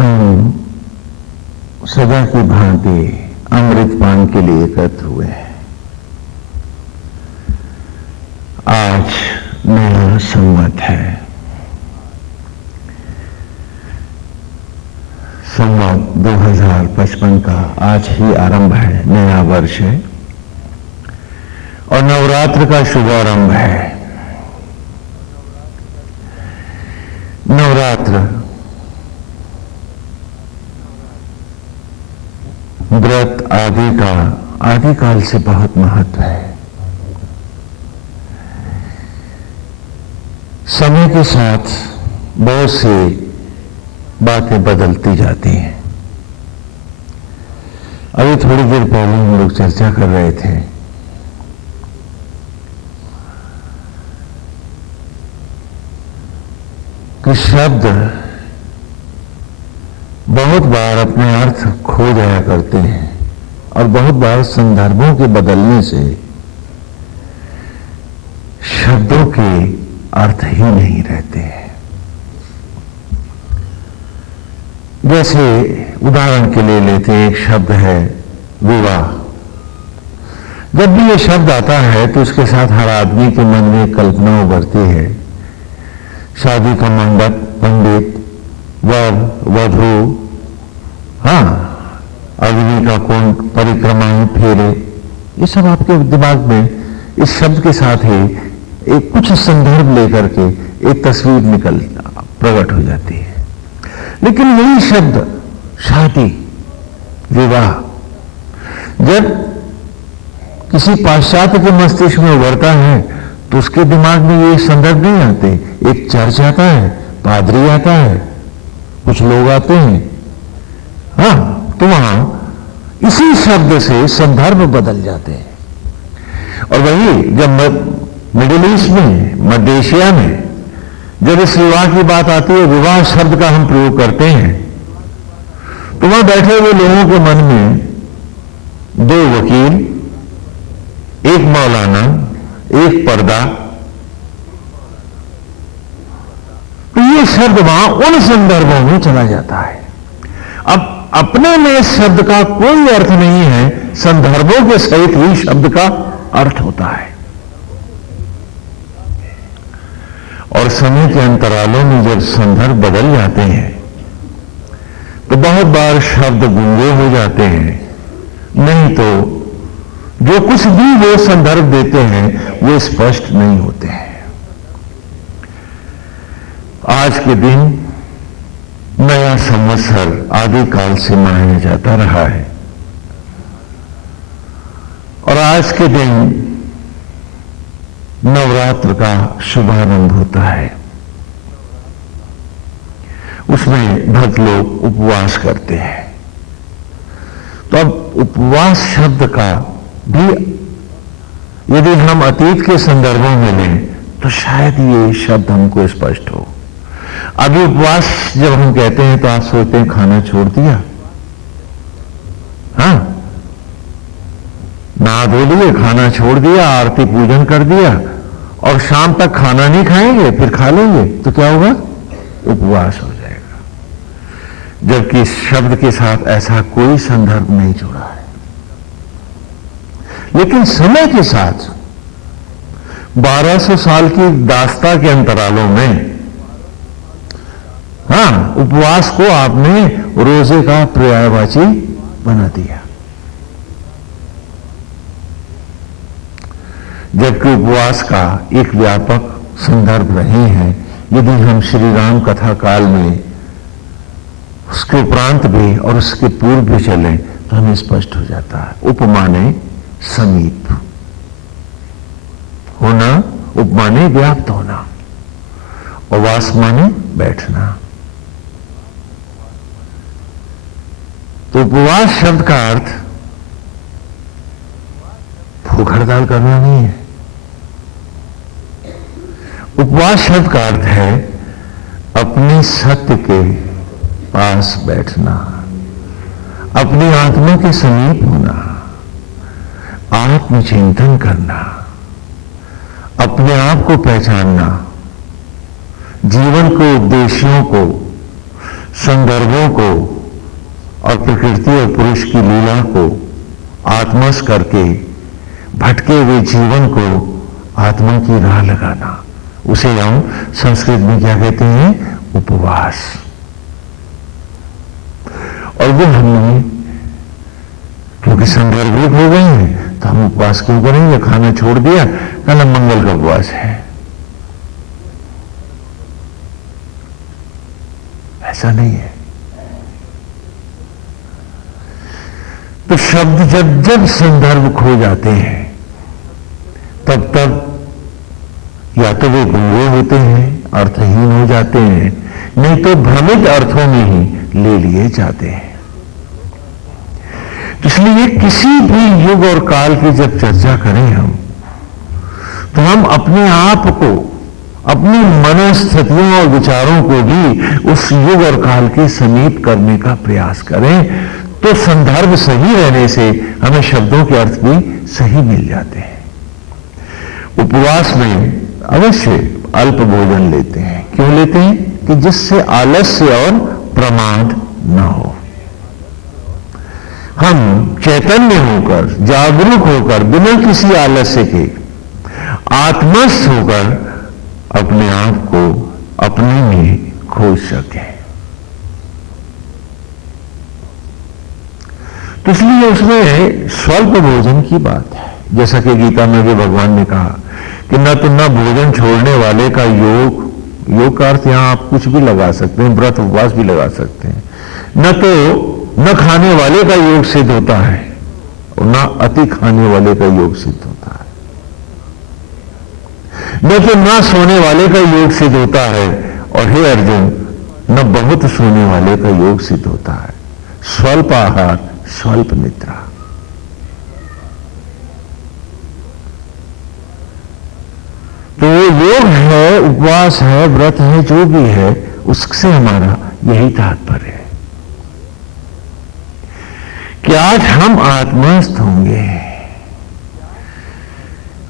हम सदा की भांति अमृतपान के लिए एकत्र हुए हैं। आज नया संवत है। संवत 2055 का आज ही आरंभ है, नया वर्ष है और नवरात्र का शुभारंभ है। नवरात्र व्रत आदिकाल से बहुत महत्व है। समय के साथ बहुत सी बातें बदलती जाती हैं। अभी थोड़ी देर पहले हम लोग चर्चा कर रहे थे कि शब्द बहुत बार अपने अर्थ खो जाया करते हैं और बहुत बार संदर्भों के बदलने से शब्दों के अर्थ ही नहीं रहते हैं। जैसे उदाहरण के लिए लेते हैं, एक शब्द है विवाह। जब भी ये शब्द आता है तो उसके साथ हर आदमी के मन में कल्पना उभरती है। शादी का मंडप, पंडित, वर, वधू, अग्नि का कुंड, परिक्रमाएं, फेरे, ये सब आपके दिमाग में इस शब्द के साथ ही एक कुछ संदर्भ लेकर के एक तस्वीर प्रकट हो जाती है। लेकिन यही शब्द शादी, विवाह, जब किसी पाश्चात्य के मस्तिष्क में उभरता है तो उसके दिमाग में ये संदर्भ नहीं आते। एक चर्च आता है, पादरी आता है, कुछ लोग आते हैं, तो वहां इसी शब्द से संदर्भ बदल जाते हैं। और वही जब मिडिल ईस्ट में, मध्य एशिया में जब इस विवाह की बात आती है, विवाह शब्द का हम प्रयोग करते हैं, तो वहां बैठे हुए लोगों के मन में दो वकील, एक मौलाना, एक पर्दा, तो ये शब्द वहां उन संदर्भों में चला जाता है। अब अपने में इस शब्द का कोई अर्थ नहीं है, संदर्भों के सहित ही शब्द का अर्थ होता है। और समय के अंतरालों में जब संदर्भ बदल जाते हैं तो बहुत बार शब्द गूंगे हो जाते हैं, नहीं तो जो कुछ भी वो संदर्भ देते हैं वो स्पष्ट नहीं होते हैं। आज के दिन नया संवत्सर आदिकाल से मनाया जाता रहा है और आज के दिन नवरात्र का शुभारंभ होता है। उसमें भक्त लोग उपवास करते हैं। तो अब उपवास शब्द का भी यदि हम अतीत के संदर्भों में लें तो शायद ये शब्द हमको स्पष्ट हो। अभी उपवास जब हम कहते हैं तो आप सोचते हैं खाना छोड़ दिया, नहा धो लिए, खाना छोड़ दिया, आरती पूजन कर दिया और शाम तक खाना नहीं खाएंगे, फिर खा लेंगे तो क्या होगा? उपवास हो जाएगा। जबकि इस शब्द के साथ ऐसा कोई संदर्भ नहीं जुड़ा है। लेकिन समय के साथ 1200 साल की दास्ता के अंतरालों में उपवास को आपने रोजे का पर्यायवाची बना दिया। जबकि उपवास का एक व्यापक संदर्भ रहे हैं। यदि हम श्री राम कथा काल में उसके उपरांत भी और उसके पूर्व भी चलें तो हमें स्पष्ट हो जाता है। उपमाने समीप होना, उपमाने व्याप्त होना और वास माने बैठना। तो उपवास शब्द का अर्थ भूख हड़ताल करना नहीं है। उपवास शब्द का अर्थ है अपने सत्य के पास बैठना, अपनी आत्मा के समीप होना, आत्मचिंतन करना, अपने आप को पहचानना, जीवन के उद्देश्यों को संदर्भों को और प्रकृति और पुरुष की लीला को आत्मस्थ करके भटके हुए जीवन को आत्मा की राह लगाना, उसे हम संस्कृत में क्या कहते हैं? उपवास। और वो हमने क्योंकि संदर्भित हो गए हैं तो हम उपवास क्यों करेंगे? खाना छोड़ दिया, कल मंगल का उपवास है, ऐसा नहीं है। तो शब्द जब जब संदर्भ खो जाते हैं तब तब या तो वे गूंगे होते हैं, अर्थहीन हो जाते हैं, नहीं तो भ्रमित अर्थों में ही ले लिए जाते हैं। इसलिए किसी भी युग और काल की जब चर्चा करें हम, तो हम अपने आप को, अपनी मनस्थितियों और विचारों को भी उस युग और काल के समीप करने का प्रयास करें, तो संदर्भ सही रहने से हमें शब्दों के अर्थ भी सही मिल जाते हैं। उपवास में अवश्य अल्प भोजन लेते हैं। क्यों लेते हैं? कि जिससे आलस्य और प्रमाद न हो। हम चैतन्य होकर, जागरूक होकर, बिना किसी आलस्य के आत्मस्थ होकर अपने आप को अपने में खोज सकें। तो इसलिए उसमें स्वल्प भोजन की बात है। जैसा कि गीता में भी भगवान ने कहा कि न तो न भोजन छोड़ने वाले का योग का अर्थ यहां आप कुछ भी लगा सकते हैं, व्रत उपवास भी लगा सकते हैं। न तो न खाने वाले का योग सिद्ध होता है और न अति खाने वाले का योग सिद्ध होता है। न तो न सोने वाले का योग सिद्ध होता है और हे अर्जुन, न बहुत सोने वाले का योग सिद्ध होता है। स्वल्प आहार, स्वल्प निद्रा। तो योग है, उपवास है, व्रत है, जो भी है, उससे हमारा यही तात्पर्य है कि आज हम आत्मस्थ होंगे।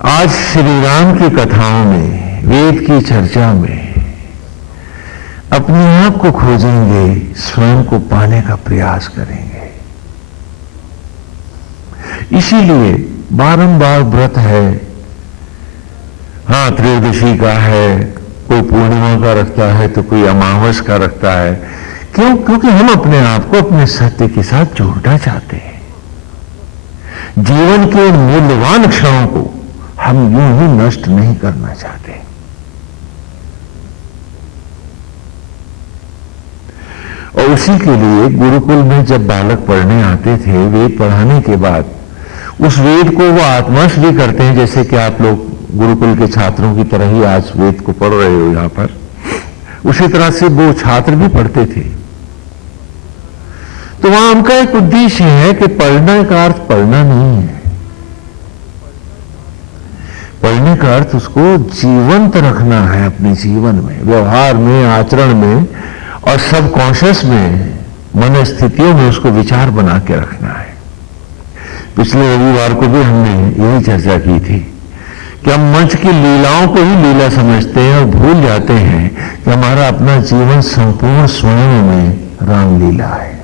आज श्री राम की कथाओं में, वेद की चर्चा में अपने आप को खोजेंगे, स्वयं को पाने का प्रयास करेंगे। इसीलिए बारंबार व्रत है। हाँ, त्रयोदशी का है, कोई पूर्णिमा का रखता है तो कोई अमावस का रखता है। क्यों? क्योंकि हम अपने आप को अपने सत्य के साथ जोड़ना चाहते हैं। जीवन के मूल्यवान क्षणों को हम यूं ही नष्ट नहीं करना चाहते। और उसी के लिए गुरुकुल में जब बालक पढ़ने आते थे, वेद पढ़ाने के बाद उस वेद को वो आत्मस्थ भी करते हैं, जैसे कि आप लोग गुरुकुल के छात्रों की तरह ही आज वेद को पढ़ रहे हो यहां पर, उसी तरह से वो छात्र भी पढ़ते थे। तो वहां उनका एक उद्देश्य है कि पढ़ने का अर्थ पढ़ना नहीं है। पढ़ने का अर्थ उसको जीवंत रखना है, अपने जीवन में, व्यवहार में, आचरण में और सबकॉन्शियस में, मन स्थितियों में उसको विचार बना के रखना है। पिछले रविवार को भी हमने यही चर्चा की थी कि हम मंच की लीलाओं को ही लीला समझते हैं और भूल जाते हैं कि हमारा अपना जीवन संपूर्ण स्वयं में रामलीला है।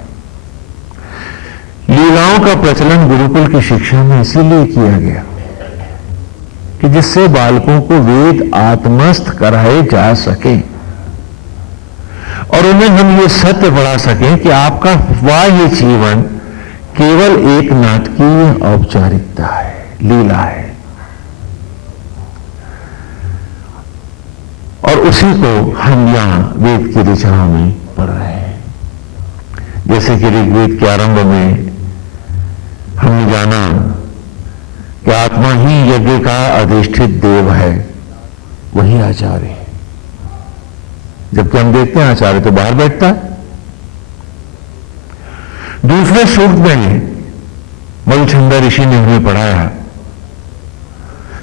लीलाओं का प्रचलन गुरुकुल की शिक्षा में इसीलिए किया गया कि जिससे बालकों को वेद आत्मस्थ कराए जा सके और उन्हें हम ये सत्य बढ़ा सकें कि आपका बाह्य जीवन केवल एक नाटकीय औपचारिकता है, लीला है। और उसी को हम यहां वेद की ऋचाओं में पढ़ रहे हैं। जैसे कि ऋग्वेद के आरंभ में हमने जाना कि आत्मा ही यज्ञ का अधिष्ठित देव है, वही आचार्य है। जबकि हम देखते हैं आचार्य तो बाहर बैठता है। दूसरे सूक्त में मलुछंदा ऋषि ने हमें पढ़ाया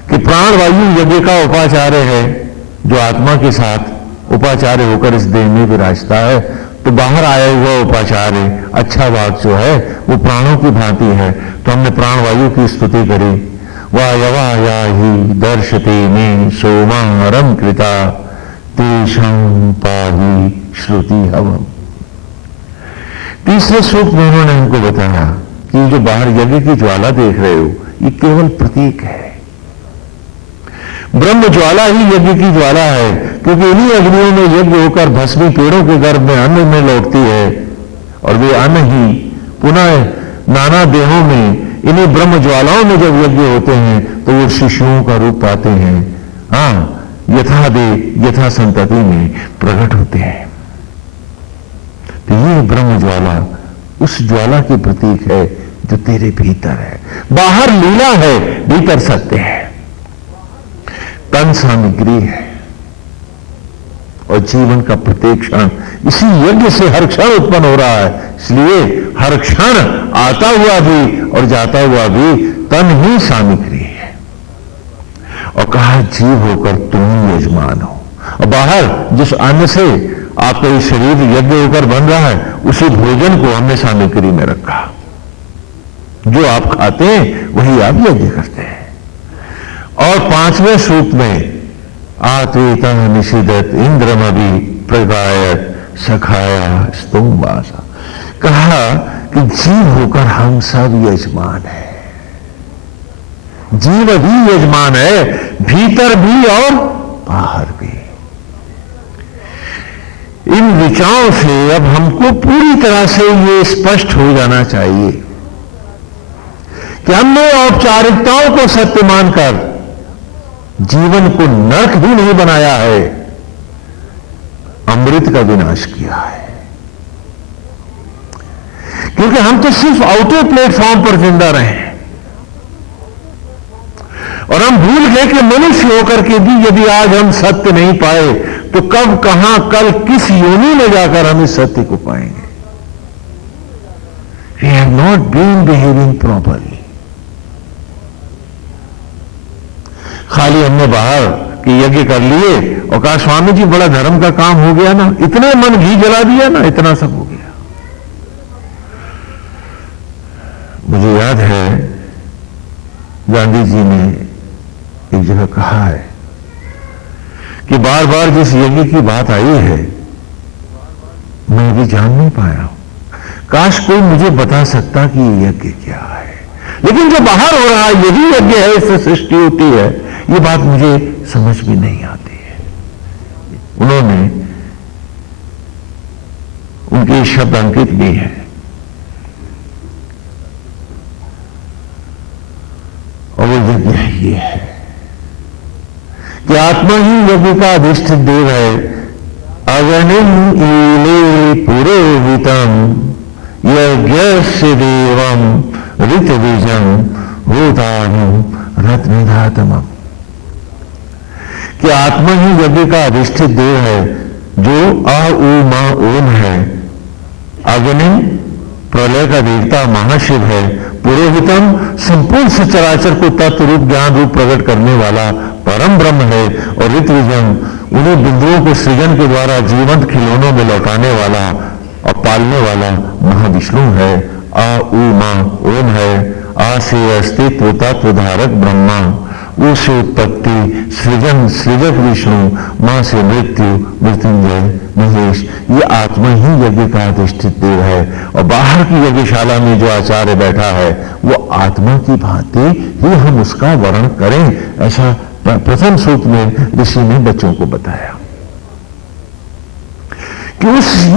कि प्राण वायु यज्ञ का उपाचार्य है, जो आत्मा के साथ उपाचार्य होकर इस देह में विराजता है। तो बाहर आया हुआ उपाचार्य अच्छा भाग जो है वो प्राणों की भांति है। तो हमने प्राण वायु की स्तुति करी। वायवाया ही दर्शते में सोमारम कृता तेषां पाहि श्रुति हवम। तीसरे सूक्त में उन्होंने हमको बताया कि जो बाहर यज्ञ की ज्वाला देख रहे हो ये केवल प्रतीक है। ब्रह्म ज्वाला ही यज्ञ की ज्वाला है, क्योंकि इन्हीं अग्नियों में यज्ञ होकर भस्मी पेड़ों के गर्भ में अन्न में लौटती है, और वे अन्न ही पुनः नाना देहों में इन्हीं ब्रह्म ज्वालाओं में जब यज्ञ होते हैं तो वो शिशुओं का रूप पाते हैं। हाँ, यथा देह यथा संतति में प्रकट होते हैं। तो ये ब्रह्म ज्वाला उस ज्वाला की प्रतीक है जो तेरे भीतर है। बाहर लीला है, भीतर सत्य है। तन सामग्री है और जीवन का प्रत्येक क्षण इसी यज्ञ से हर क्षण उत्पन्न हो रहा है। इसलिए हर क्षण आता हुआ भी और जाता हुआ भी तन ही सामग्री है। और कहा जीव होकर तुम ही यजमान हो। और बाहर जिस अन्न से आपका ये शरीर यज्ञ होकर बन रहा है उसी भोजन को हमने सामग्री में रखा। जो आप खाते हैं वही आप यज्ञ करते हैं। और 5वें सूक्त में आत्वेता निषिदत इंद्रमभि प्रगायत सखाया स्तुम्बासा, कहा कि जीव होकर हम सब यजमान है। जीव भी यजमान है, भीतर भी और बाहर भी। इन विचारों से अब हमको पूरी तरह से ये स्पष्ट हो जाना चाहिए कि हमने औपचारिकताओं को सत्य मानकर जीवन को नरक ही नहीं बनाया है, अमृत का विनाश किया है। क्योंकि हम तो सिर्फ आउटर प्लेटफॉर्म पर जिंदा रहे और हम भूल गए कि मनुष्य होकर के भी यदि आज हम सत्य नहीं पाए तो कब कहां कल किस योनि में जाकर हम इस सत्य को पाएंगे। We have not been behaving properly. खाली हमने बाहर के यज्ञ कर लिए और कहा स्वामी जी बड़ा धर्म का काम हो गया ना, इतने मन घी जला दिया ना, इतना सब हो गया। मुझे याद है गांधी जी ने एक जगह कहा है कि बार बार जिस यज्ञ की बात आई है मैं अभी जान नहीं पाया हूं। काश कोई मुझे बता सकता कि ये यज्ञ क्या है। लेकिन जो बाहर हो रहा है यही यज्ञ है, इससे सृष्टि होती है, ये बात मुझे समझ भी नहीं आती है। उन्होंने उनके शब्द अंकित भी है। और वो यज्ञ ये है कि आत्मा ही यज्ञ का अधिष्ठित देव है। अगनिम ईले पुरोहितम यज्ञस्य देवम ऋतबीजम होताहम रत्नधातमम, कि आत्मा ही यज्ञ का अधिष्ठित देव है जो आ उ मा ओम है। अग्नि प्रलय का देवता महाशिव है। पुरोहितम संपूर्ण सचराचर को तत्व रूप ज्ञान रूप प्रकट करने वाला परम ब्रह्म है। और ऋतविजम उन्हीं बिंदुओं को सृजन के द्वारा जीवंत खिलौनों में लौटाने वाला और पालने वाला महाविष्णु है। आ उ मा ओम है। आ से अस्तित्व तत्व धारक ब्रह्मा, ऊ से उत्पत्ति सृजन सृजक विष्णु, मां से मृत्यु मृत्युंजय महेश। ये आत्मा ही यज्ञ का अधिष्ठित देव है। और बाहर की यज्ञशाला में जो आचार्य बैठा है वो आत्मा की भांति ही हम उसका वर्णन करें, ऐसा प्रथम सूत्र में ऋषि ने बच्चों को बताया कि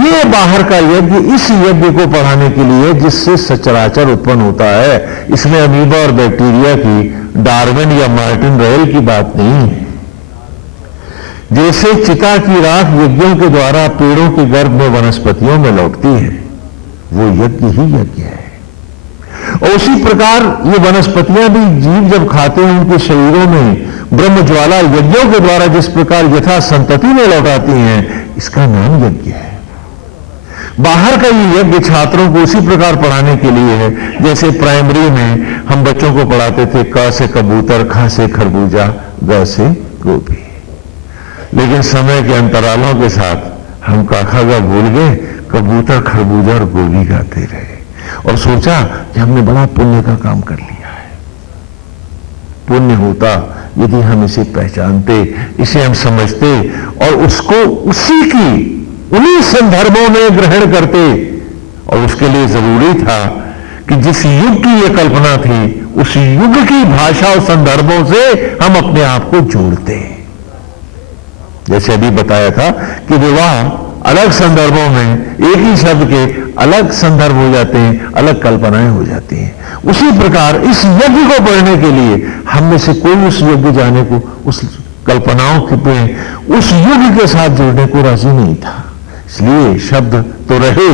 ये बाहर का यज्ञ इस यज्ञ को पढ़ाने के लिए जिससे सचराचर उत्पन्न होता है। इसमें अमीबा और बैक्टीरिया की, डार्विन या मार्टिन रेल की बात नहीं है। जैसे चिता की राख यज्ञों के द्वारा पेड़ों के गर्भ में वनस्पतियों में लौटती है, वो यज्ञ ही यज्ञ है। और उसी प्रकार ये वनस्पतियां भी जीव जब खाते हैं उनके शरीरों में ब्रह्म ज्वाला यज्ञों के द्वारा जिस प्रकार यथा संतति में लौटाती हैं, इसका नाम यज्ञ है। बाहर का ये यज्ञ छात्रों को उसी प्रकार पढ़ाने के लिए है जैसे प्राइमरी में हम बच्चों को पढ़ाते थे क से कबूतर, ख से खरबूजा, ग से गोभी। लेकिन समय के अंतरालों के साथ हम काखा गा भूल गए, कबूतर खरबूजा और गोभी गाते रहे और सोचा कि हमने बड़ा पुण्य का काम कर लिया है। पुण्य होता यदि हम इसे पहचानते, इसे हम समझते और उसको उसी की उन्हीं संदर्भों में ग्रहण करते और उसके लिए जरूरी था कि जिस युग की यह कल्पना थी उस युग की भाषा और संदर्भों से हम अपने आप को जोड़ते हैं। जैसे अभी बताया था कि विवाह अलग संदर्भों में एक ही शब्द के अलग संदर्भ हो जाते हैं, अलग कल्पनाएं हो जाती हैं। उसी प्रकार इस यज्ञ को पढ़ने के लिए हम में से कोई उस यज्ञ जाने को, उस कल्पनाओं के उस युग के साथ जुड़ने को राजी नहीं था। इसलिए शब्द तो रहे,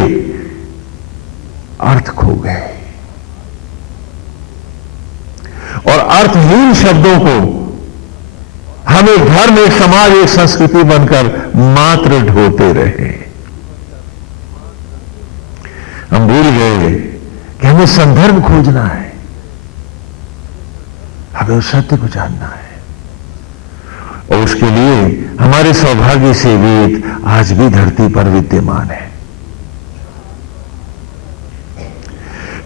अर्थ खो गए और अर्थहीन शब्दों को हम एक धर्म, एक समाज, एक संस्कृति बनकर मात्र ढोते रहे। हम भूल गए कि हमें संदर्भ खोजना है, हमें उस सत्य को जानना है और उसके लिए हमारे सौभाग्य से वेद आज भी धरती पर विद्यमान है।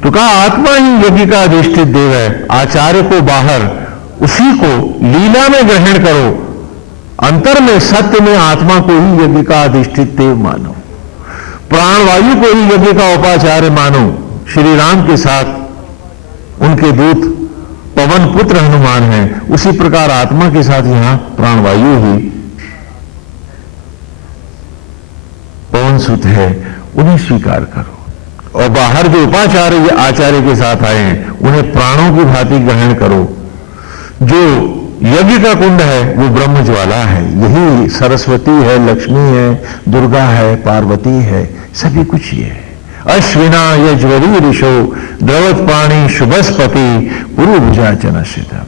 तो कहा आत्मा ही यज्ञ का अधिष्ठित देव है, आचार्य को बाहर, उसी को लीला में ग्रहण करो, अंतर में सत्य में आत्मा को ही यज्ञ का अधिष्ठित देव मानो, प्राणवायु को ही यज्ञ का उपाचार्य मानो। श्री राम के साथ उनके दूत पवन पुत्र हनुमान है, उसी प्रकार आत्मा के साथ यहां प्राणवायु ही पवन सुत है, उन्हें स्वीकार करो। और बाहर जो उपाचार्य आचार्य के साथ आए हैं उन्हें प्राणों की भांति ग्रहण करो। जो यज्ञ का कुंड है वो ब्रह्म ज्वाला है, यही सरस्वती है, लक्ष्मी है, दुर्गा है, पार्वती है, सभी कुछ ये है। अश्विना यज्वरी ऋषो द्रवत पाणी शुभस्पति पुरुभुजाचनश्रितम।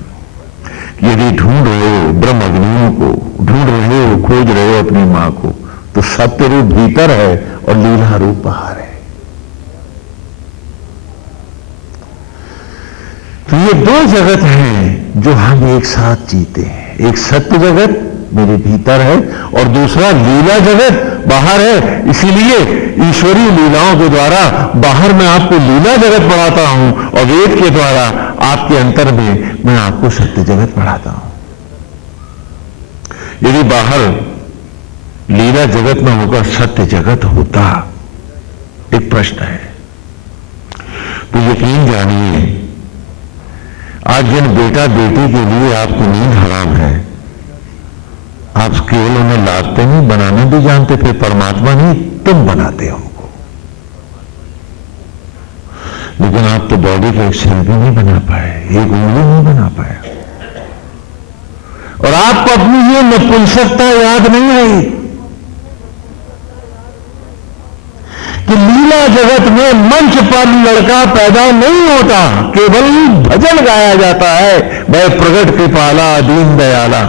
यदि ढूंढ रहे हो ब्रह्म अग्नियों को, ढूंढ रहे हो, खोज रहे हो अपनी मां को, तो सत्य रूप भीतर है और लीला रूप बाहर है। तो ये दो जगत हैं जो हम एक साथ जीते हैं। एक सत्य जगत मेरे भीतर है और दूसरा लीला जगत बाहर है। इसीलिए ईश्वरीय लीलाओं के द्वारा बाहर मैं आपको लीला जगत पढ़ाता हूं और वेद के द्वारा आपके अंतर में मैं आपको सत्य जगत पढ़ाता हूं। यदि बाहर लीला जगत में होकर सत्य जगत होता, एक प्रश्न है, तो यकीन जानिए आज जिन बेटा बेटी के लिए आपको नींद हराम है, आप केवल उन्हें लादते नहीं, बनाना भी जानते, फिर परमात्मा नहीं तुम बनाते हो उनको। लेकिन आप तो बॉडी का एक सेल भी नहीं बना पाए, एक उंगली नहीं बना पाए, और आपको अपनी ये नपुंसकता याद नहीं आई कि लीला जगत में मंच पर लड़का पैदा नहीं होता, केवल भजन गाया जाता है, वह प्रगट कृपाला दीन दयाला।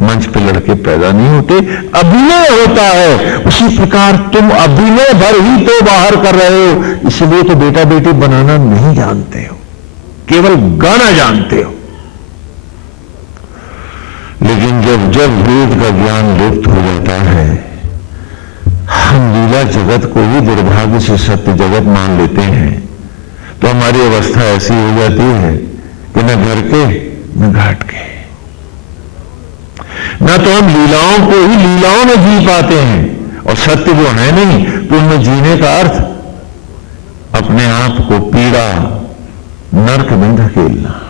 मंच पे लड़के पैदा नहीं होते, अभिनय होता है। उसी प्रकार तुम अभिनय भर ही तो बाहर कर रहे हो, इसलिए तो बेटा बेटी बनाना नहीं जानते हो, केवल गाना जानते हो। लेकिन जब जब वेद का ज्ञान लुप्त हो जाता है, हम लीला जगत को ही दुर्भाग्य से सत्य जगत मान लेते हैं, तो हमारी अवस्था ऐसी हो जाती है कि न घर के न घाट के, न तो हम लीलाओं को ही लीलाओं में जी पाते हैं, और सत्य जो है नहीं तो उनमें जीने का अर्थ अपने आप को पीड़ा नरक में धकेलना।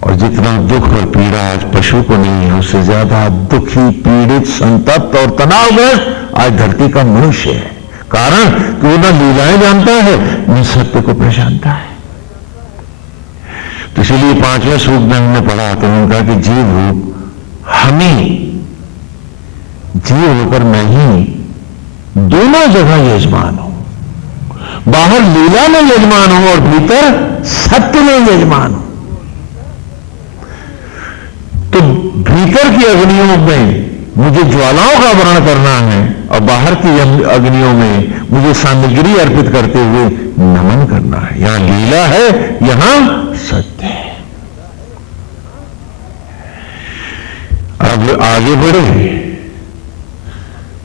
और जितना दुख और पीड़ा आज पशु को नहीं है, उससे ज्यादा दुखी, पीड़ित, संतप्त और तनावग्रस्त आज धरती का मनुष्य है। कारण कि वो न लीलाएं जानता है न सत्य को पहचानता है। तो इसलिए 5वें सूक्त में हमने पढ़ा तो उन्होंने कहा कि जीव रूप हमें, जीव होकर मैं ही दोनों जगह यजमान हूं, बाहर लीला में यजमान हूं और भीतर सत्य में यजमान हूं। तो भीतर की अग्नियों में मुझे ज्वालाओं का वर्णन करना है और बाहर की अग्नियों में मुझे सामग्री अर्पित करते हुए नमन करना है। यहां लीला है, यहां सत्य है। अब आगे बढ़े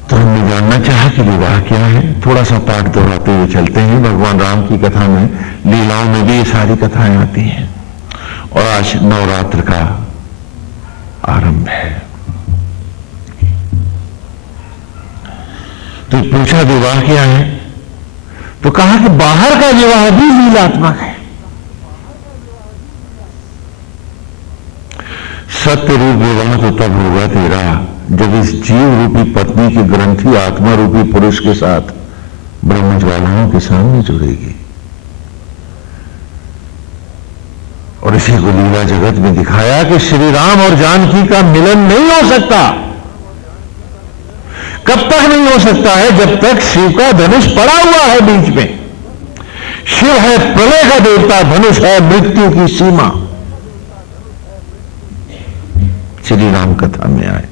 तो हमने जानना चाहा कि विवाह क्या है। थोड़ा सा पाठ दोहराते हुए चलते हैं। भगवान राम की कथा में, लीलाओं में भी ये सारी कथाएं आती हैं और आज नवरात्र का आरंभ है। तो पूछा विवाह क्या है, तो कहा कि बाहर का विवाह भी लीलात्मक है। सत्य रूप विवाह तो तब होगा तेरा जब इस जीव रूपी पत्नी की ग्रंथि आत्मा रूपी पुरुष के साथ ब्रह्मज्वालाओं के सामने जुड़ेगी। और इसी को लीला जगत में दिखाया कि श्री राम और जानकी का मिलन नहीं हो सकता। कब तक नहीं हो सकता है? जब तक शिव का धनुष पड़ा हुआ है बीच में। शिव है प्रलय का देवता, धनुष है मृत्यु की सीमा। श्री राम कथा में आए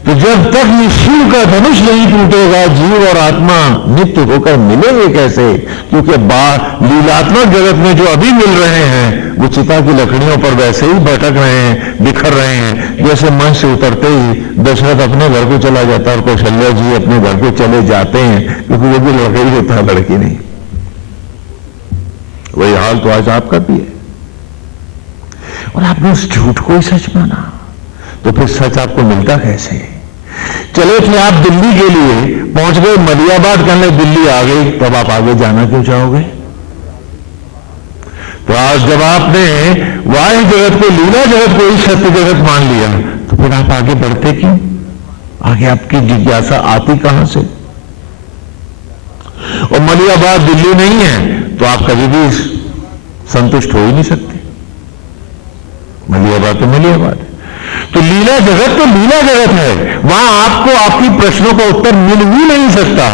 तो जब तक ये शिव का धनुष नहीं टूटेगा, जीव और आत्मा नित्य होकर मिलेंगे कैसे? क्योंकि लीलात्मक जगत में जो अभी मिल रहे हैं वो चिता की लकड़ियों पर वैसे ही भटक रहे हैं, बिखर रहे हैं, जैसे मंच से उतरते ही दशरथ अपने घर को चला जाता है और कौशल्या जी अपने घर को चले जाते हैं, क्योंकि वो भी लड़का ही होता है, लड़की नहीं। वही हाल तो आज आपका भी है। और आपने उस झूठ को ही सच माना, तो फिर सच आपको मिलता कैसे? चले थे आप दिल्ली के लिए, पहुंच गए मलियाबाद, कहने दिल्ली आ गई, तब आप आगे जाना क्यों चाहोगे? तो आज जब आपने वाह्य जगत को, लीला जगत को ही सत्य जगत मान लिया, तो फिर आप आगे बढ़ते क्यों? आगे आपकी जिज्ञासा आती कहां से? और मलियाबाद दिल्ली नहीं है तो आप कभी भी संतुष्ट हो ही नहीं सकते। मलियाबाद तो मलियाबाद है। तो लीला जगत तो लीला जगत है, वहां आपको आपकी प्रश्नों का उत्तर मिल ही नहीं सकता।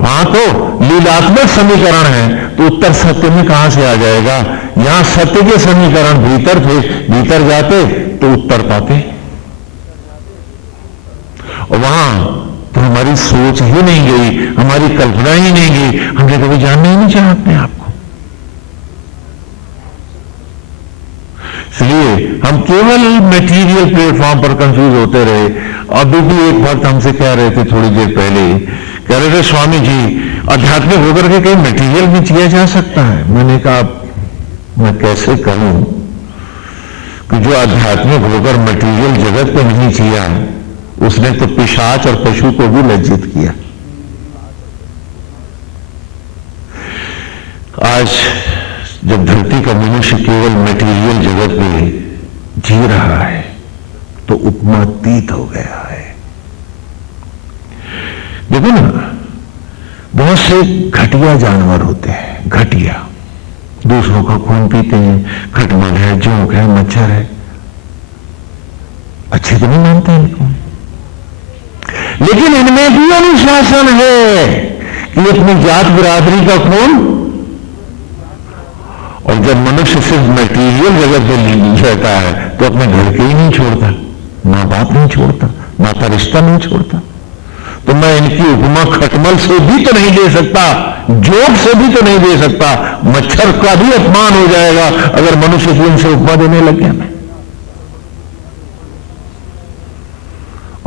वहां तो लीलात्मक समीकरण है, तो उत्तर सत्य में कहां से आ जाएगा? यहां सत्य के समीकरण भीतर थे, भीतर जाते तो उत्तर पाते। और वहां तो हमारी सोच ही नहीं गई, हमारी कल्पना ही नहीं गई, हमने कभी जानना ही नहीं चाहा अपने आप को। इसलिए हम केवल मटेरियल प्लेटफॉर्म पर कंफ्यूज होते रहे। अभी भी एक भक्त हमसे कह रहे थे थोड़ी देर पहले, कह रहे थे स्वामी जी आध्यात्मिक होकर के कहीं मटेरियल भी जिया जा सकता है? मैंने कहा मैं कैसे कहूं कि जो आध्यात्मिक होकर मटेरियल जगत को नहीं जिया, उसने तो पिशाच और पशु को भी लज्जित किया। आज जब धरती का मनुष्य केवल मटेरियल जगत में जी रहा है तो उपमातीत हो गया है। देखो ना, बहुत से घटिया जानवर होते हैं, घटिया, दूसरों का खून पीते हैं, खटमल है, जोंक है, मच्छर है, अच्छे तो नहीं मानते इनको, लेकिन इनमें भी अनुशासन है कि अपनी जात बिरादरी का खून। और जब मनुष्य सिर्फ मटेरियल जगत में रहता है तो अपने घर के ही नहीं छोड़ता, मां बाप नहीं छोड़ता, नाता रिश्ता नहीं छोड़ता। तो मैं इनकी उपमा खटमल से भी तो नहीं दे सकता, जोक से भी तो नहीं दे सकता, मच्छर का भी अपमान हो जाएगा अगर मनुष्य को इनसे उपमा देने लग गया मैं।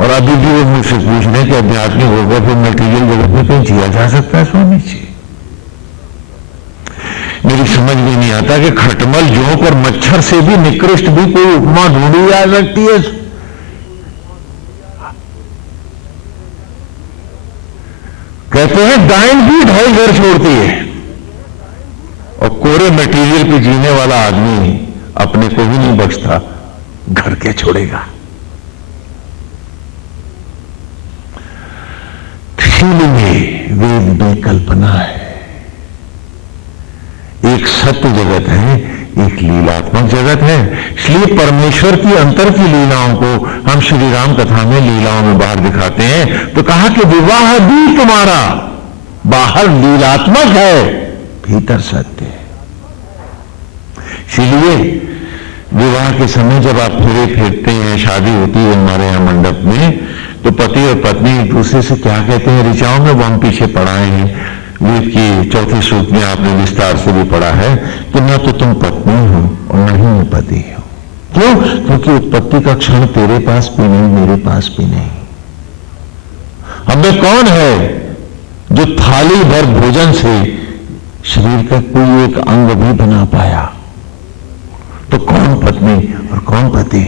और अभी भी वो मुझसे पूछ रहे कि आध्यात्मिक होगा फिर मटेरियल जगत में कहीं जिया जा सकता है स्वामी जी? मेरी समझ में नहीं आता कि खटमल, जोंक और मच्छर से भी निकृष्ट भी कोई उपमा ढूंढी जा सकती है। कहते हैं डाइन भी ढाई घर छोड़ती है, और कोरे मटेरियल पे जीने वाला आदमी अपने को भी नहीं बख्शता, घर के छोड़ेगा। फीलिंग है, वेद में कल्पना है। एक सत्य जगत है, एक लीलात्मक जगत है। इसलिए परमेश्वर की अंतर की लीलाओं को हम श्री राम कथा में लीलाओं में बाहर दिखाते हैं। तो कहा कि विवाह भी तुम्हारा बाहर लीलात्मक है, भीतर सत्य है। इसलिए विवाह के समय जब आप फेरे फेरते हैं, शादी होती है हमारे यहां मंडप में, तो पति और पत्नी एक दूसरे से क्या कहते हैं? ऋचाओं में वो हम पीछे पढ़ाए हैं, वेद की चौथी सूक्त में आपने विस्तार से भी पढ़ा है कि न तो तुम पत्नी हो और न ही मैं पति हो। क्यों? क्योंकि उत्पत्ति का क्षण तेरे पास भी नहीं, मेरे पास भी नहीं। हमें कौन है जो थाली भर भोजन से शरीर का कोई एक अंग भी बना पाया? तो कौन पत्नी और कौन पति?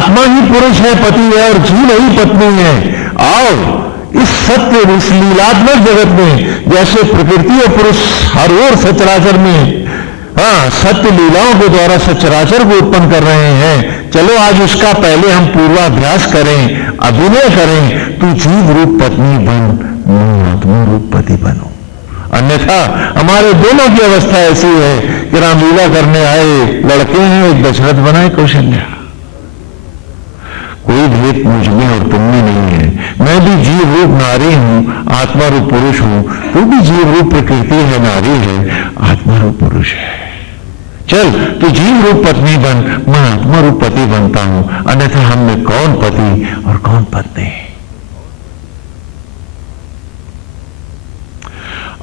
आत्मा ही पुरुष है, पति है, और जीव ही पत्नी है। आओ इस सत्य, इस लीलात्मक जगत में, जैसे प्रकृति और पुरुष हर ओर सचराचर में सत्य लीलाओं के द्वारा सचराचर को उत्पन्न कर रहे हैं, चलो आज उसका पहले हम पूर्वाभ्यास करें, अभिनय करें। तू जीव रूप पत्नी बन, मैं आत्मा रूप पति बनूं। अन्यथा हमारे दोनों की अवस्था ऐसी है कि रामलीला करने आए लड़के हैं, एक दशरथ बनाए कौशल्या। कोई भेद मुझ में और तुम में नहीं है। मैं भी जीव रूप नारी हूं, आत्मा रूप पुरुष हूं। तू भी जीव रूप प्रकृति है, नारी है, आत्मा रूप पुरुष है। चल तू जीव रूप पत्नी बन, मैं आत्मा रूप पति बनता हूं। अन्यथा हम में कौन पति और कौन पत्नी?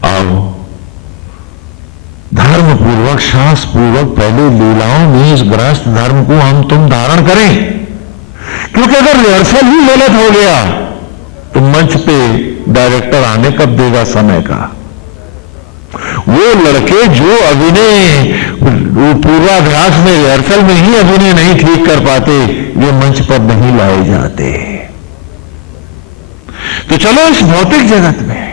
आओ धर्म पूर्वक, शास्त्र पूर्वक पहले लीलाओं में इस गृहस्थ धर्म को हम तुम धारण करें। क्योंकि अगर रिहर्सल ही गलत हो गया तो मंच पे डायरेक्टर आने कब देगा समय का? वो लड़के जो अभिनय पूर्वाभ्यास में, रिहर्सल में ही अभिनय नहीं ठीक कर पाते, ये मंच पर नहीं लाए जाते। तो चलो इस भौतिक जगत में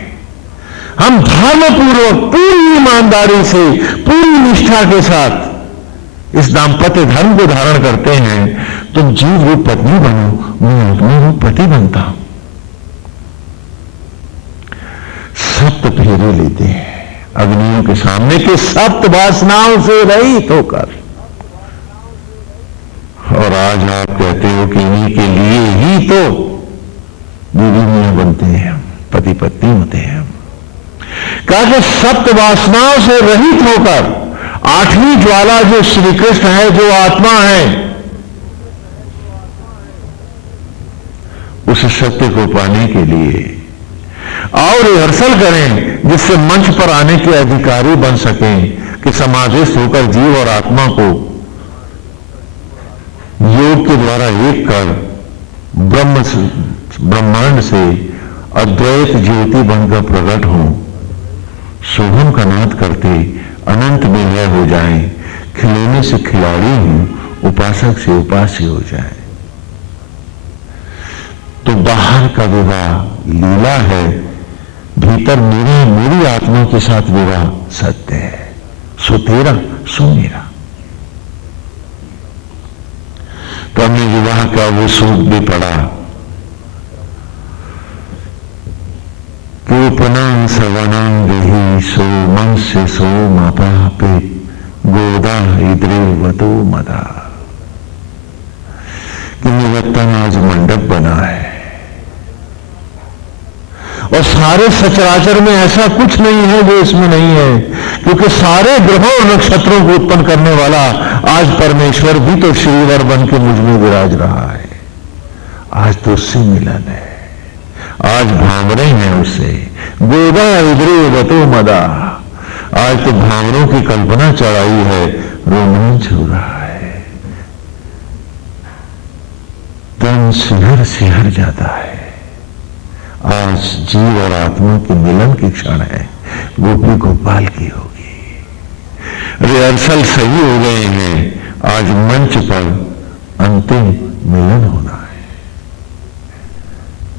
हम धर्मपूर्वक, पूरी ईमानदारी से, पूरी निष्ठा के साथ इस दाम्पत्य धर्म को धारण करते हैं। तुम जीव रूप पत्नी बनो, मैं आत्मा रूप पति बनता हूं। सप्त फेरे लेते हैं अग्नियों के सामने के, सप्त वासनाओं से रहित होकर। और आज आप कहते हो कि इन्हीं के लिए ही तो बीवी मियां बनते हैं, पति पत्नी होते हैं। कहा कि सप्त वासनाओं से रहित होकर, आठवीं ज्वाला जो श्री कृष्ण है, जो आत्मा है, उस सत्य को पाने के लिए और रिहर्सल करें, जिससे मंच पर आने के अधिकारी बन सकें, कि समावेश होकर जीव और आत्मा को योग के द्वारा एक कर ब्रह्मांड से अद्वैत ज्योति बनकर प्रकट हो, शोभन का नाद करते अनंत में लय हो जाएं, खिलौने से खिलाड़ी हूं, उपासक से उपास्य हो जाए। तो बाहर का विवाह लीला है, भीतर मेरी आत्मा के साथ विवाह सत्य है। सो तेरा सो मेरा। तो हमने विवाह का वो सूट भी पढ़ा कि उपनाम सवनाम रही सो मन से सो मापा पे गोदा इधरे वतो मदा। कि निवत्तन आज मंडप बना है और सारे सचराचर में ऐसा कुछ नहीं है जो इसमें नहीं है, क्योंकि सारे ग्रहों और नक्षत्रों को उत्पन्न करने वाला आज परमेश्वर भी तो श्रीवर बन के मुझ में विराज रहा है। आज तो उससे मिलन है, आज भावरे हैं उससे। गोदा इधरे वतो मदा। आज तो भावरों की कल्पना चढ़ाई है, रोमांच हो रहा है, तन सिहर सिहर जाता है। आज जीव और आत्मा के मिलन की क्षण है, गोपी गोपाल की होगी। रिहर्सल सही हो गए हैं, आज मंच पर अंतिम मिलन होना है।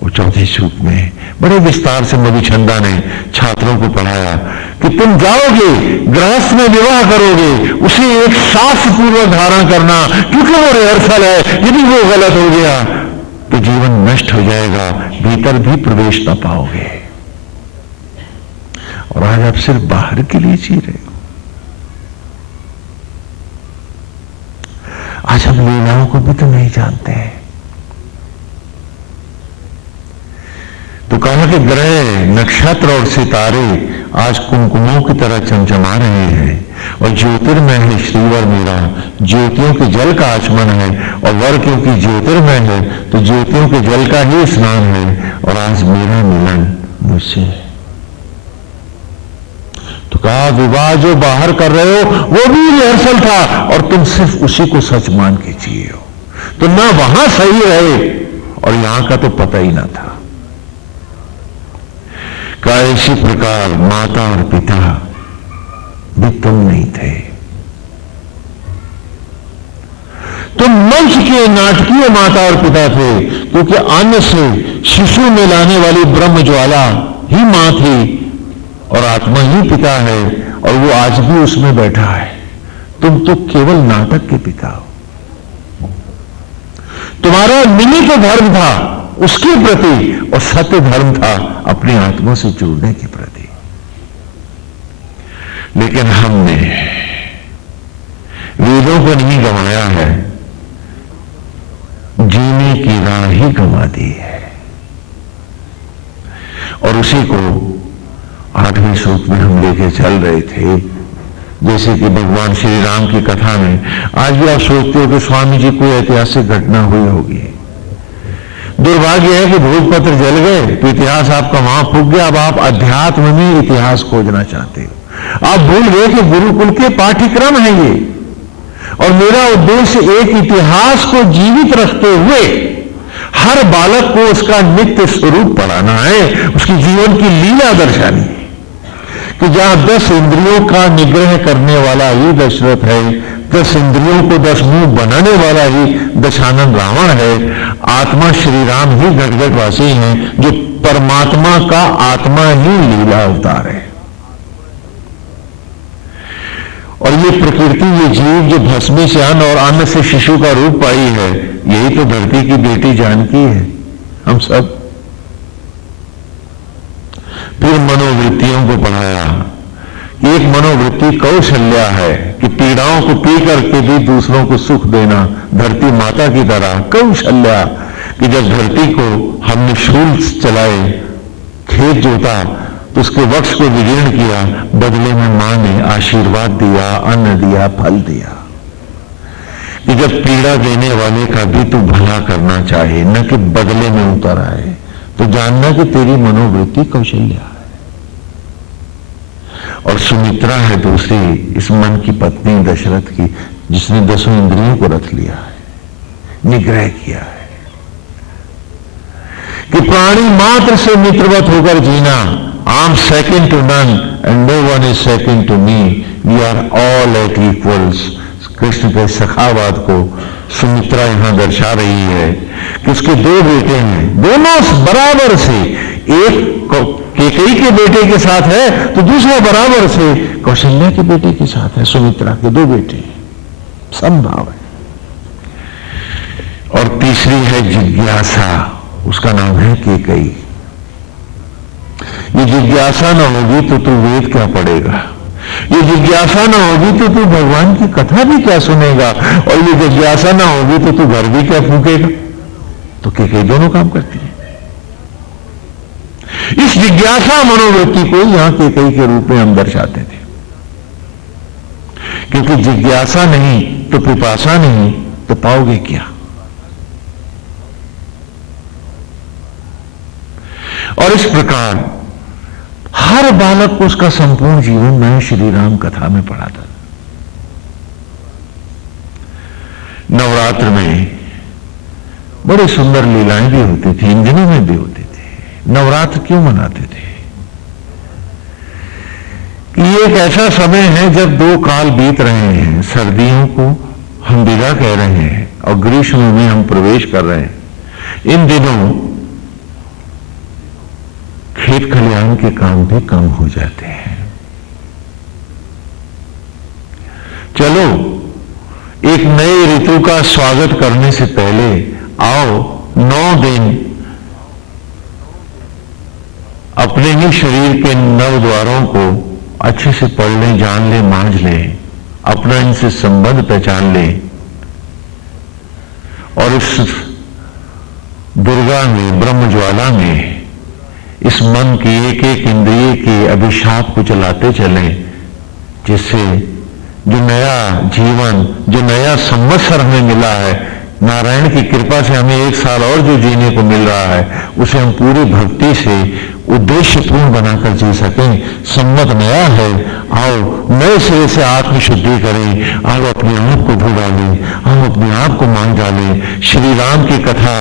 वो चौथे सूक्त में बड़े विस्तार से मधुचंदा ने छात्रों को पढ़ाया कि तुम जाओगे, गृहस्थ में विवाह करोगे, उसे एक शास्त्र पूर्वक धारण करना, क्योंकि वो रिहर्सल है। यदि वो गलत हो गया तो जीवन नष्ट हो जाएगा, भीतर भी प्रवेश न पाओगे। और आज आप सिर्फ बाहर के लिए जी रहे हो। आज हम लीलाओं को भी तो नहीं जानते हैं। तो कहा कि ग्रह, नक्षत्र और सितारे आज कुमकुमों की तरह चमचमा रहे हैं, और ज्योतिर्मय है श्रीवर मेरा, ज्योतियों के जल का आचमन है। और वर क्योंकि ज्योतिर्मय है तो ज्योतियों के जल का ही स्नान है, और आज मेरा मिलन मुझसे है। तो कहा विवाह जो बाहर कर रहे हो वो भी रिहर्सल था, और तुम सिर्फ उसी को सच मान के जिए हो। तो ना वहां सही रहे और यहां का तो पता ही ना था। का इसी प्रकार माता और पिता भी तुम नहीं थे। तो जो मंच के नाटकीय माता और पिता थे, क्योंकि अन्न से शिशु में लाने वाली ब्रह्म ज्वाला ही मां थी और आत्मा ही पिता है, और वो आज भी उसमें बैठा है। तुम तो केवल नाटक के पिता हो। तुम्हारा निमित्त धर्म था उसके प्रति और सत्य धर्म था अपनी आत्मा से जुड़ने के प्रति। लेकिन हमने वेदों को नहीं गंवाया है, जीने की राह ही गंवा दी है। और उसी को 8वें सूक्त में हम लेके चल रहे थे, जैसे कि भगवान श्री राम की कथा में। आज भी आप सोचते हो कि स्वामी जी कोई ऐतिहासिक घटना हुई होगी। दुर्भाग्य है कि भोजपत्र जल गए तो इतिहास आपका वहां फूक गया। अब आप अध्यात्म में इतिहास खोजना चाहते हो। आप भूल गए कि गुरुकुल के पाठ्यक्रम है ये, और मेरा उद्देश्य एक इतिहास को जीवित रखते हुए हर बालक को उसका नित्य स्वरूप पढ़ाना है, उसकी जीवन की लीला दर्शानी है। कि जहां 10 इंद्रियों का निग्रह करने वाला ही दशरथ है, 10 इंद्रियों को 10 मुंह बनाने वाला ही दशानन रावण है, आत्मा श्री राम ही घटघटवासी हैं, जो परमात्मा का आत्मा ही लीला अवतार है। और ये प्रकृति, ये जीव जो भस्मी से अन्न और अन्न से शिशु का रूप पाई है, यही तो धरती की बेटी जानकी है, हम सब। फिर मनोवृत्तियों को पढ़ाया। एक मनोवृत्ति कौशल्या है कि पीड़ाओं को पी करके भी दूसरों को सुख देना, धरती माता की तरह कौशल्या। कि जब धरती को हमने शूल चलाए, खेत जोता, तो उसके वक्ष को विदीर्ण किया, बदले में मां ने आशीर्वाद दिया, अन्न दिया, फल दिया। कि जब पीड़ा देने वाले का भी तू भला करना चाहे, न कि बदले में उतर आए, तो जानना कि तेरी मनोवृत्ति कौशल्या है। और सुमित्रा है दूसरी, इस मन की पत्नी दशरथ की, जिसने 10 इंद्रियों को रख लिया है, निग्रह किया है। कि प्राणी मात्र से मित्रवत होकर जीना। I am second to none and no one is second to me, we are all at equals. Krishna के सखावाद को सुमित्रा यहां दर्शा रही है कि उसके 2 बेटे हैं, दोनों बराबर से, एक केकई के बेटे के साथ है तो दूसरा बराबर से कौशल्या के बेटे के साथ है। सुमित्रा के 2 बेटे, समभाव है। और तीसरी है जिज्ञासा, उसका नाम है केकई। ये जिज्ञासा ना होगी तो तू वेद क्या पढ़ेगा, ये जिज्ञासा ना होगी तो तू भगवान की कथा भी क्या सुनेगा, और ये जिज्ञासा ना होगी तो तू घर भी क्या फूकेगा। तो केकई दोनों काम करती है। इस जिज्ञासा मनोवृत्ति को यहां केकई के रूप में हम दर्शाते थे, क्योंकि जिज्ञासा नहीं तो पिपासा नहीं तो पाओगे क्या। और इस प्रकार हर बालक को उसका संपूर्ण जीवन मैं श्री राम कथा में पढ़ा था। नवरात्र में बड़ी सुंदर लीलाएं भी होती थी, इन दिनों में भी होती थी। नवरात्र क्यों मनाते थे? कि ये एक ऐसा समय है जब 2 काल बीत रहे हैं। सर्दियों को हम विदा कह रहे हैं और ग्रीष्म में हम प्रवेश कर रहे हैं। इन दिनों खेत खलिहान के काम भी कम हो जाते हैं। चलो एक नए ऋतु का स्वागत करने से पहले आओ 9 दिन अपने ही शरीर के 9 द्वारों को अच्छे से पढ़ लें, जान लें, मांझ लें, अपना इनसे संबंध पहचान लें, और इस दुर्गा में, ब्रह्म ज्वाला में, इस मन की एक एक इंद्रिय के अभिशाप को चलाते चलें, जिससे जो नया जीवन, जो नया संवत्सर हमें मिला है, नारायण की कृपा से हमें 1 साल और जो जीने को मिल रहा है, उसे हम पूरी भक्ति से उद्देश्य पूर्ण बनाकर जी सकें। संवत नया है, आओ नए सिरे से आत्मशुद्धि करें, आओ अपने आप को धो डालें, आओ अपने आप को मान डालें। श्री राम की कथा,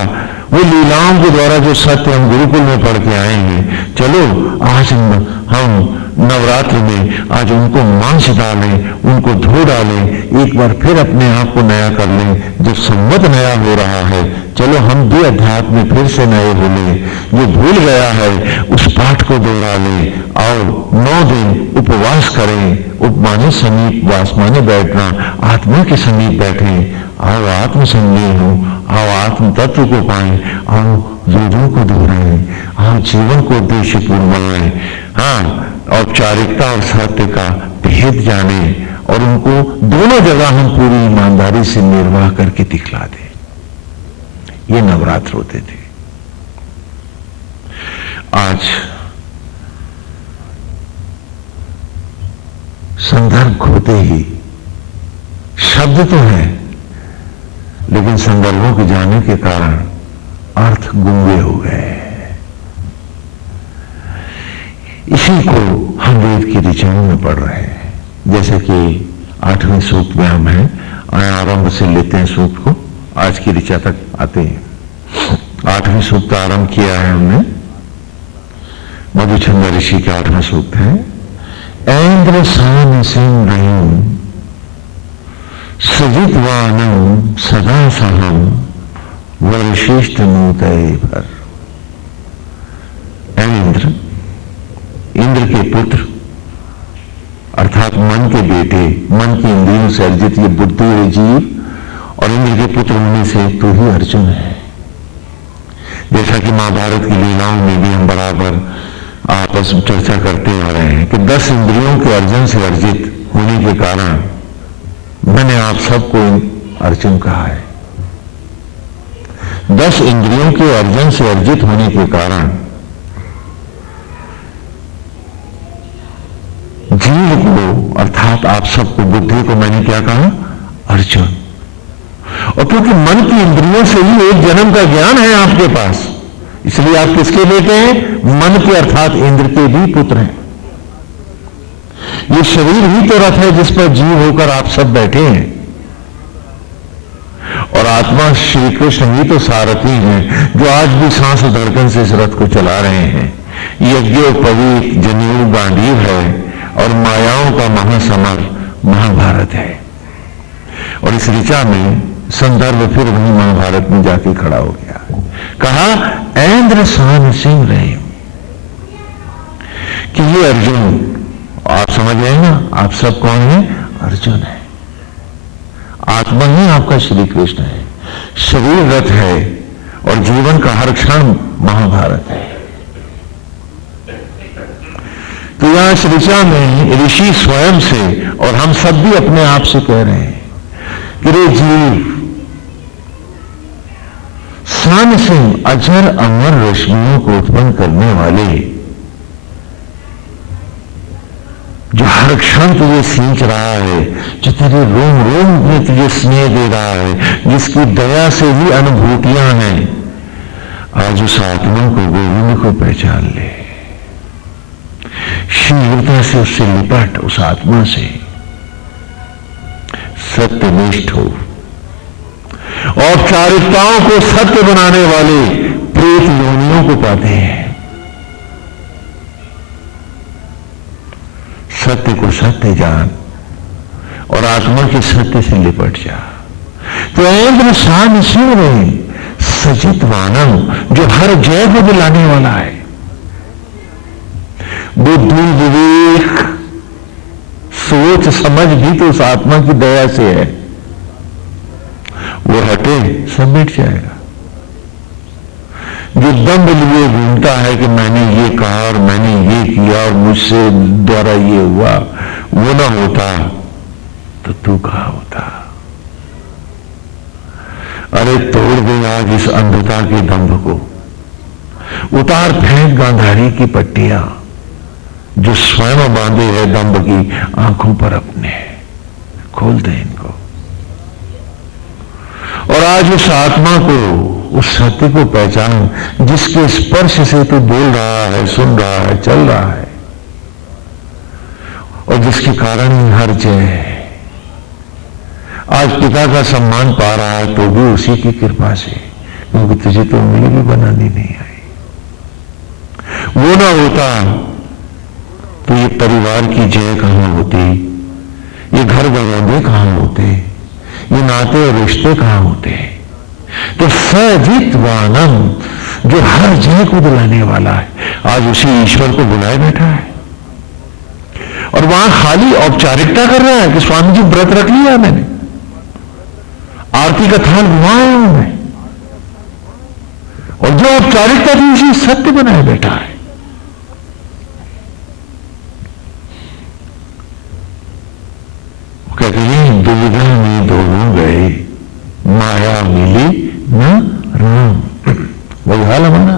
वो लीलाओं के द्वारा जो सत्य हम गुरुकुल में पढ़ के आए हैं, चलो आज हम नवरात्र में आज उनको मांस डालें, उनको धो डालें, एक बार फिर अपने आप को नया कर लें। जब संवत नया हो रहा है, चलो हम भी अध्यात्म में फिर से नए हो लें। जो भूल गया है उस पाठ को दोहरा लें। आओ 9 दिन उपवास करें, उपमाने समीप वास माने बैठना, आत्मा के समीप बैठें। आओ आत्म संज्ञेय हो, आओ आत्म तत्व को पाएं, आओ वेदों को दोहराएं, आओ जीवन को उद्देश्य पूर्ण बनाएं। हाँ, औपचारिकता और सत्य का भेद जाने और उनको दोनों जगह हम पूरी ईमानदारी से निर्वाह करके दिखला दें। ये नवरात्र होते थे। आज संदर्भ खोते ही शब्द तो है, लेकिन संदर्भों के जाने के कारण अर्थ गुंगे हो गए। इसी को हम वेद की ऋचाओं में पढ़ रहे हैं। जैसे कि 8वें सूक्त में हम हैं, आरंभ से लेते हैं सूक्त को, आज की ऋचा तक आते हैं। 8वें सूक्त आरंभ किया है हमने, मधुचंद्र ऋषि का 8वां सूक्त है। ऐन्द्र सान सिंह रहीम सजितवानम सदा सहम वरिशिष्ट नूतय भर। इंद्र, इंद्र के पुत्र अर्थात मन के बेटे, मन की इंद्रियों से अर्जित ये बुद्धि है जीव, और इंद्र के पुत्र होने से तो ही अर्जुन है। जैसा कि महाभारत की लीलाओं में भी हम बराबर आपस में चर्चा करते आ रहे हैं कि 10 इंद्रियों के अर्जन से अर्जित होने के कारण मैंने आप सबको अर्जुन कहा है। 10 इंद्रियों के अर्जन से अर्जित होने के कारण जीव को अर्थात आप सबको, बुद्धि को मैंने क्या कहा? अर्जुन। और क्योंकि मन की इंद्रियों से ही एक जन्म का ज्ञान है आपके पास, इसलिए आप किसके बेटे हैं? मन के अर्थात इंद्र के भी पुत्र हैं। ये शरीर ही तो रथ है जिस पर जीव होकर आप सब बैठे हैं, और आत्मा श्री कृष्ण ही तो सारथी हैं जो आज भी सांस धड़कन से इस रथ को चला रहे हैं। यज्ञोपवीत जनेऊ गांडीव है और मायाओं का महासमर महाभारत है। और इस ऋचा में संदर्भ फिर वही महाभारत में जाके खड़ा हो गया। कहा ऐन्द्र सान सिंह रहे, कि ये अर्जुन, आप समझ रहे हैं ना, आप सब कौन है? अर्जुन है। आत्मा ही आपका श्री कृष्ण है, शरीर रथ है, और जीवन का हर क्षण महाभारत है। तो यहां इस ऋचा में ऋषि स्वयं से और हम सब भी अपने आप से कह रहे हैं कि रे जीव, सान सिंह अजर अमर रश्मियों को उत्पन्न करने वाले, जो हर क्षण तुझे सींच रहा है, जो तेरे रोम रोम में तुझे स्नेह दे रहा है, जिसकी दया से ही अनुभूतियां हैं, आज उस आत्मा को, गोविंद को पहचान ले। शीघ्रता से उससे निपट, उस आत्मा से सत्यनिष्ठ हो। औपचारिकताओं को सत्य बनाने वाले प्रेत योनियों को पाते हैं। सत्य को सत्य जान और आत्मा के सत्य से लिपट जा। तो ऐन्द्र सान सिंह रहे, सजित वानम, जो हर जय को दिलाने वाला है। बुद्धि विवेक सोच समझ भी तो उस आत्मा की दया से है। वो हटे सब मिट जाएगा। जो दंभ लिए घूमता है कि मैंने ये कहा और मैंने ये किया और मुझसे द्वारा ये हुआ, वो ना होता तो तू कहां होता। अरे तोड़ दे आज इस अंधता के दंभ को, उतार फेंक गांधारी की पट्टियां जो स्वयं बांधे है दंभ की आंखों पर अपने, खोल दे इनको। और आज उस आत्मा को, उस सत्य को पहचान जिसके स्पर्श से तू बोल रहा है, सुन रहा है, चल रहा है, और जिसके कारण ही हर जय है। आज पिता का सम्मान पा रहा है तो भी उसी की कृपा से, क्योंकि तुझे तो उंगली भी बनानी नहीं आई। वो ना होता तो ये परिवार की जय कहां होती, ये घर घरौंदे कहां होते, ये नाते और रिश्ते कहां होते। तो सजित्वानम जो हर जय को दिलाने वाला है, आज उसी ईश्वर को बुलाए बैठा है और वहां खाली औपचारिकता कर रहा है कि स्वामी जी व्रत रख लिया मैंने, आरती का थाल घुमाया हूं मैं, और जो औपचारिकता थी उसी सत्य बनाए बैठा है। कहते हैं दुविधा में दोनों गए, माया मिली न राम। वही हाल हमारा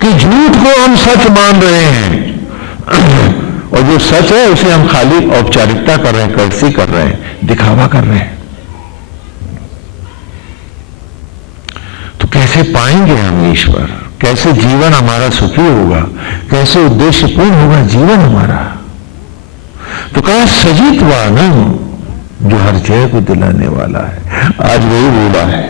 कि झूठ को हम सच मान रहे हैं और जो सच है उसे हम खाली औपचारिकता कर रहे हैं, कर्सी कर रहे हैं, दिखावा कर रहे हैं। तो कैसे पाएंगे हम ईश्वर? कैसे जीवन हमारा सुखी होगा? कैसे उद्देश्यपूर्ण होगा जीवन हमारा? तो कहा सजित्वानम जो हर जय को दिलाने वाला है, आज वही बोला है।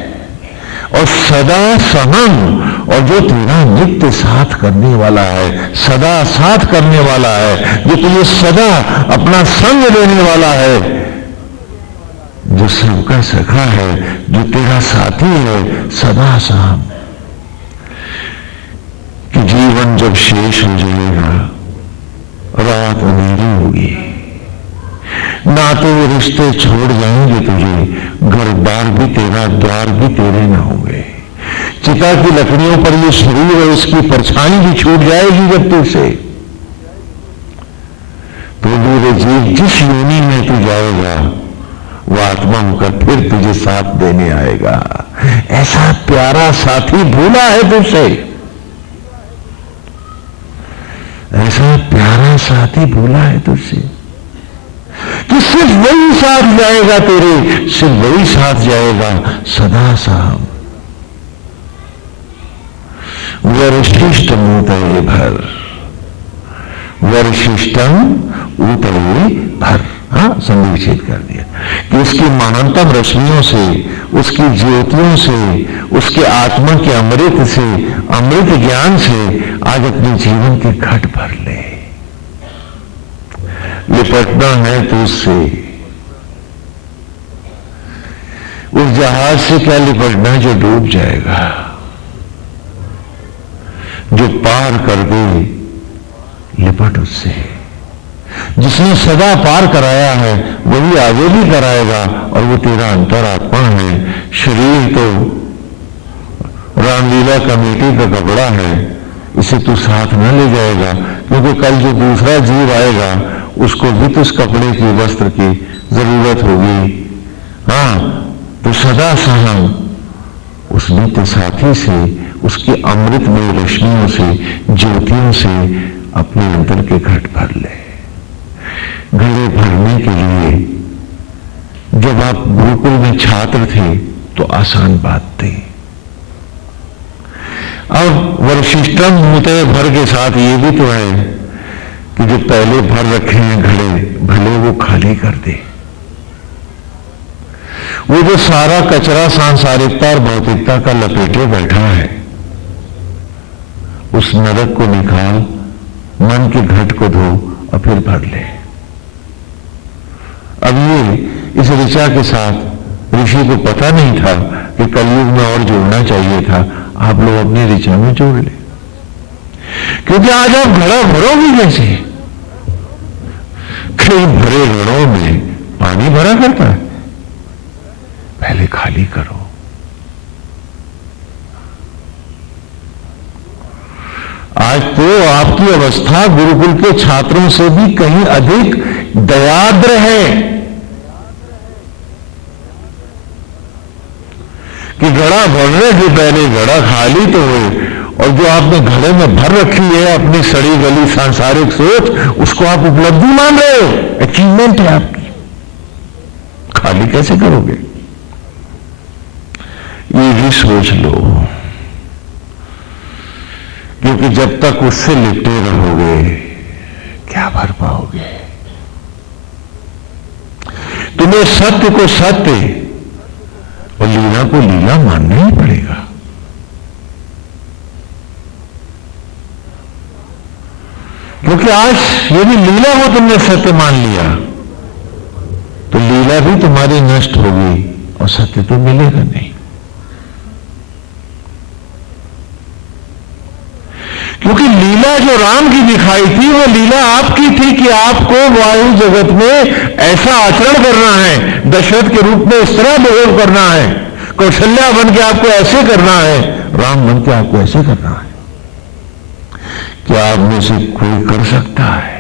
और सदा समम और जो तेरा नित्य साथ करने वाला है, सदा साथ करने वाला है, जो तुझे सदा अपना संग देने वाला है, जो सबका सखा है, जो तेरा साथी है सदा साम। कि जीवन जब शेष हो जाएगा, रात अंधेरी होगी, नाते हुए रिश्ते छोड़ जाएंगे तुझे, घर बार भी तेरा, द्वार भी तेरे ना होंगे। चिता की लकड़ियों पर ये शरीर है, उसकी परछाई भी छूट जाएगी जब तुझसे। तो मेरे जीव जिस योनि में तू जाएगा वो आत्मा होकर फिर तुझे साथ देने आएगा। ऐसा प्यारा साथी भूला है तुझसे, ऐसा प्यारा साथी भूला है तुझसे कि सिर्फ वही साथ जाएगा तेरे, सिर्फ वही साथ जाएगा सदा साम। वरिशिष्टम उतये भर, वरिशिष्टम उतये भर। हाँ, संधि विच्छेद कर दिया कि उसकी महानतम रश्मियों से, उसकी ज्योतियों से, उसके आत्मा के अमृत से, अमृत ज्ञान से आज अपने जीवन के घट भर ले। लिपटना है तो उससे, उस जहाज से क्या लिपटना जो डूब जाएगा, जो पार कर दे लिपट उससे। जिसने सदा पार कराया है वही आगे भी कराएगा, और वो तेरा अंतरात्मा है। शरीर तो रामलीला कमेटी का कपड़ा है, इसे तू साथ न ले जाएगा, क्योंकि कल जो दूसरा जीव आएगा उसको भी तो उस कपड़े की, वस्त्र की जरूरत होगी। हाँ, तो सदा सहम उस नित्य साथी से, उसके अमृतमय रश्मियों से, ज्योतियों से अपने अंतर के घट भर ले। घड़े भरने के लिए जब आप गुरुकुल में छात्र थे तो आसान बात थी, अब वरिशिष्टम उतये भर के साथ ये भी तो है कि जो पहले भर रखे हैं घड़े, भले वो खाली कर दे। वो जो सारा कचरा सांसारिकता और भौतिकता का लपेटे बैठा है, उस नरक को निकाल, मन के घट को धो और फिर भर ले। अब ये इस ऋचा के साथ ऋषि को पता नहीं था कि कलयुग में और जोड़ना चाहिए था। आप लोग अपनी ऋचा में जोड़ ले, क्योंकि आज आप घड़ा भरोगे कैसे? कई भरे घड़ों में पानी भरा करता है, पहले खाली करो। आज तो आपकी अवस्था गुरुकुल के छात्रों से भी कहीं अधिक दयाद्र है कि घड़ा भरने से पहले घड़ा खाली तो हो, और जो आपने घड़े में भर रखी है अपनी सड़ी गली सांसारिक सोच, उसको आप उपलब्धि मान रहे हो, अचीवमेंट है आपकी, खाली कैसे करोगे? ये भी सोच लो, क्योंकि जब तक उससे लिपटे रहोगे क्या भर पाओगे? तुम्हें सत्य को सत्य और लीला को लीला मानना ही पड़ेगा। क्योंकि आज यदि लीला को तुमने सत्य मान लिया तो लीला भी तुम्हारी नष्ट होगी और सत्य तो मिलेगा नहीं। क्योंकि लीला जो राम की दिखाई थी वो लीला आपकी थी कि आपको वायु जगत में ऐसा आचरण करना है, दशरथ के रूप में इस तरह बिहेव करना है, कौशल्या बन के आपको ऐसे करना है, राम बन के आपको ऐसे करना है। क्या आप में से कोई कर सकता है?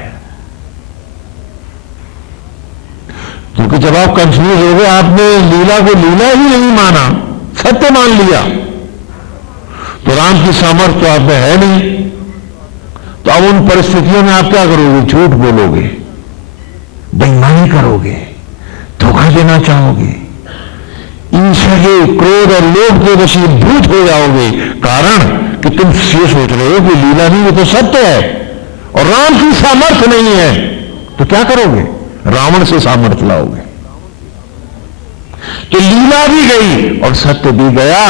क्योंकि जब आप कंफ्यूज हो गए, आपने लीला को लीला ही नहीं माना, सत्य मान लिया, तो राम की सामर्थ्य तो आप में है नहीं। तो अब उन परिस्थितियों में आप क्या करोगे? झूठ बोलोगे, बेईमानी करोगे, धोखा देना चाहोगे, ईर्ष्या के, क्रोध और लोभ के वशीभूत हो जाओगे। कारण कि तुम ये सोच रहे हो कि लीला नहीं, ये तो सत्य है और राम की सामर्थ्य नहीं है। तो क्या करोगे? रावण से सामर्थ्य लाओगे। तो लीला भी गई और सत्य भी गया।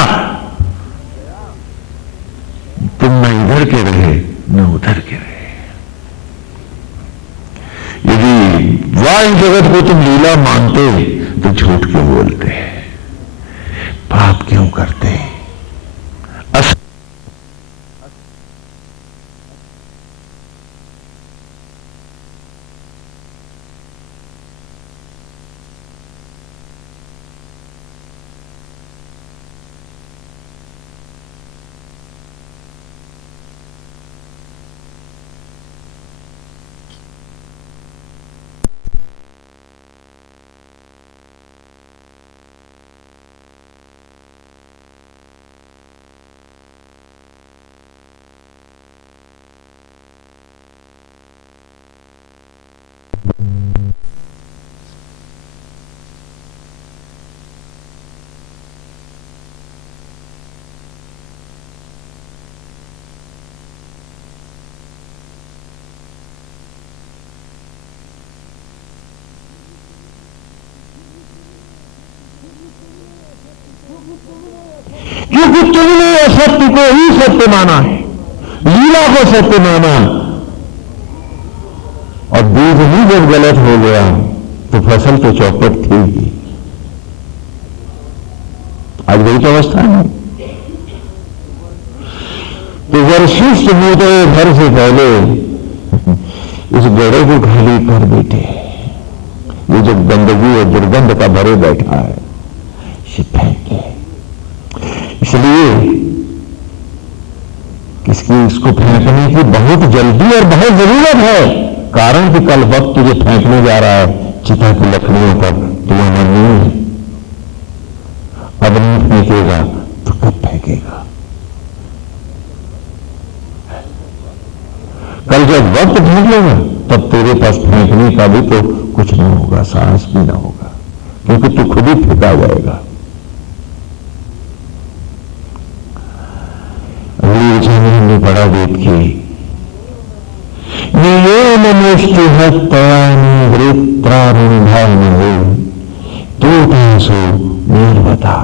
तुम न इधर के रहे न उधर के रहे। यदि वायु जगत को तुम लीला मानते तो झूठ क्यों बोलते, पाप क्यों करते? क्योंकि तुमने असत्य को ही सत्य माना है, लीला को सत्य माना, और बीज ही जब गलत हो गया तो फसल तो चौपट थी ही। आज वही तो अवस्था है। तो वरिष्ठ मोटे घर से पहले इस गड़े को खाली कर बैठे। ये जो गंदगी और दुर्गंध का भरे बैठा है, इसे फेंके। इसलिए इसको फेंकने की बहुत जल्दी और बहुत जरूरत है। कारण कि कल वक्त तुझे फेंकने जा रहा है चिता की लकड़ियों पर, तुम्हारा नहीं है। अब नहीं फेंकेगा तो कब फेंकेगा? कल जब वक्त फेंकेगा तब तेरे पास फेंकने का भी तो कुछ नहीं होगा, साहस भी ना होगा, क्योंकि तू खुद ही फेंका जाएगा। हमने पढ़ा वेद की नियम मुष्टि वृत्रारुण हो तो सो निर्वता,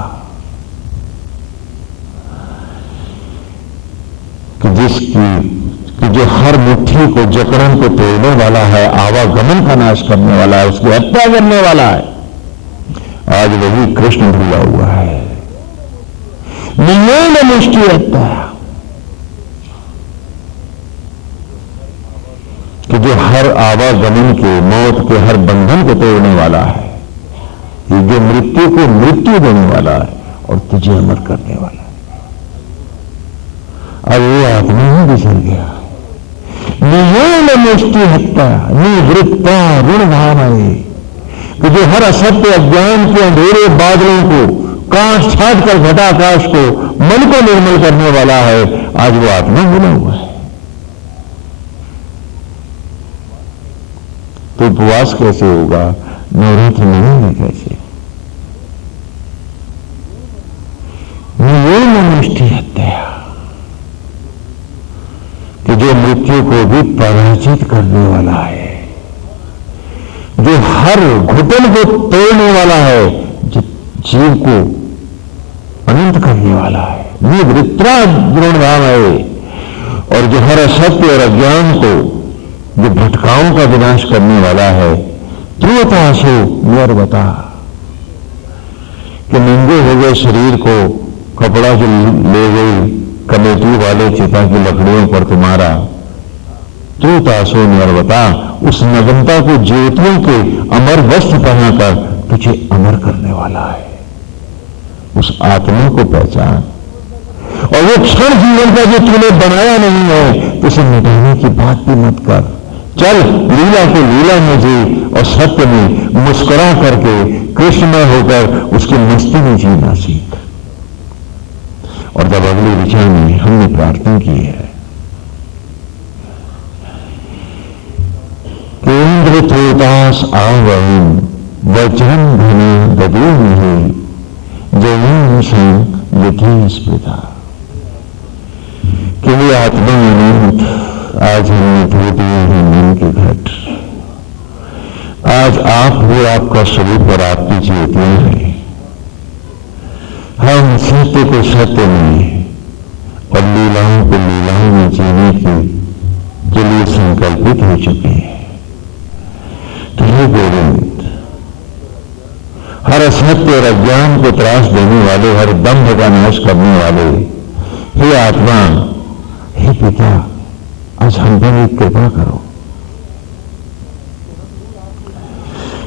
कि जो हर मुट्ठी को, जकड़न को तोड़ने वाला है, आवागमन का नाश करने वाला है, उसकी हत्या करने वाला है, आज वही कृष्ण भूला हुआ है। नियम मुष्टि हत्या, कि जो हर आवागमन के, मौत के हर बंधन को तोड़ने वाला है, ये जो मृत्यु को मृत्यु देने वाला है और तुझे अमर करने वाला है। अब वो आदमी ही बिछड़ गया। नियम मुष्टि हत्या निवृत्ता ऋण भावये, कि जो हर असत्य अज्ञान के अंधेरे बादलों को काट छाट कर घटाकाश को, मन को निर्मल करने वाला है, आज वो आत्मा भूला हुआ है। तो उपवास कैसे होगा? नवरात्र मनाएंगे कैसे? मुष्टि हत्या, कि जो मृत्यु को भी पराजित करने वाला है, जो हर घुटन को तोड़ने वाला है, जो जीव को अनंत करने वाला है, ये वृत्राद्रोण धाम है। और जो हर असत्य और अज्ञान को, जो भटकाओं का विनाश करने वाला है, त्रियतासो निर्वता, कि नंगे हो गए शरीर को कपड़ा जो ले गई कमेटी वाले चिता की लकड़ियों पर तुम्हारा, त्रियतासो निर्वता, उस नग्नता को ज्योतियों के अमर वस्त्र पहनाकर तुझे अमर करने वाला है। उस आत्मा को पहचान, और वो क्षण जीवन का जो तूने बनाया नहीं है तो उसे मिटाने की बात भी मत कर। चल लीला को लीला में जी, और सत्य में मुस्कुरा करके कृष्णमय होकर उसकी मस्ती में जीना सीख। और जब अगली ऋचा में हमने प्रार्थना की है कि इंद्र त्रोतास आवम वज्रम घन ददे नहीं जयन संग यथी स्मृता, कि वे आत्मा अनंत, आज हमने धो दिए हैं मन के घट। आज आप भी आपका स्वरूप और आपकी ज्योतियां हैं। हम सत्य को सत्य में और लीलाओं को लीलाओं में जीने के लिए संकल्पित हो चुके हैं। तो हे गोविंद, हर असत्य और अज्ञान को त्रास देने वाले, हर दंभ का नाश करने वाले, हे आत्मा, हे पिता, आज हम पर एक कृपा करो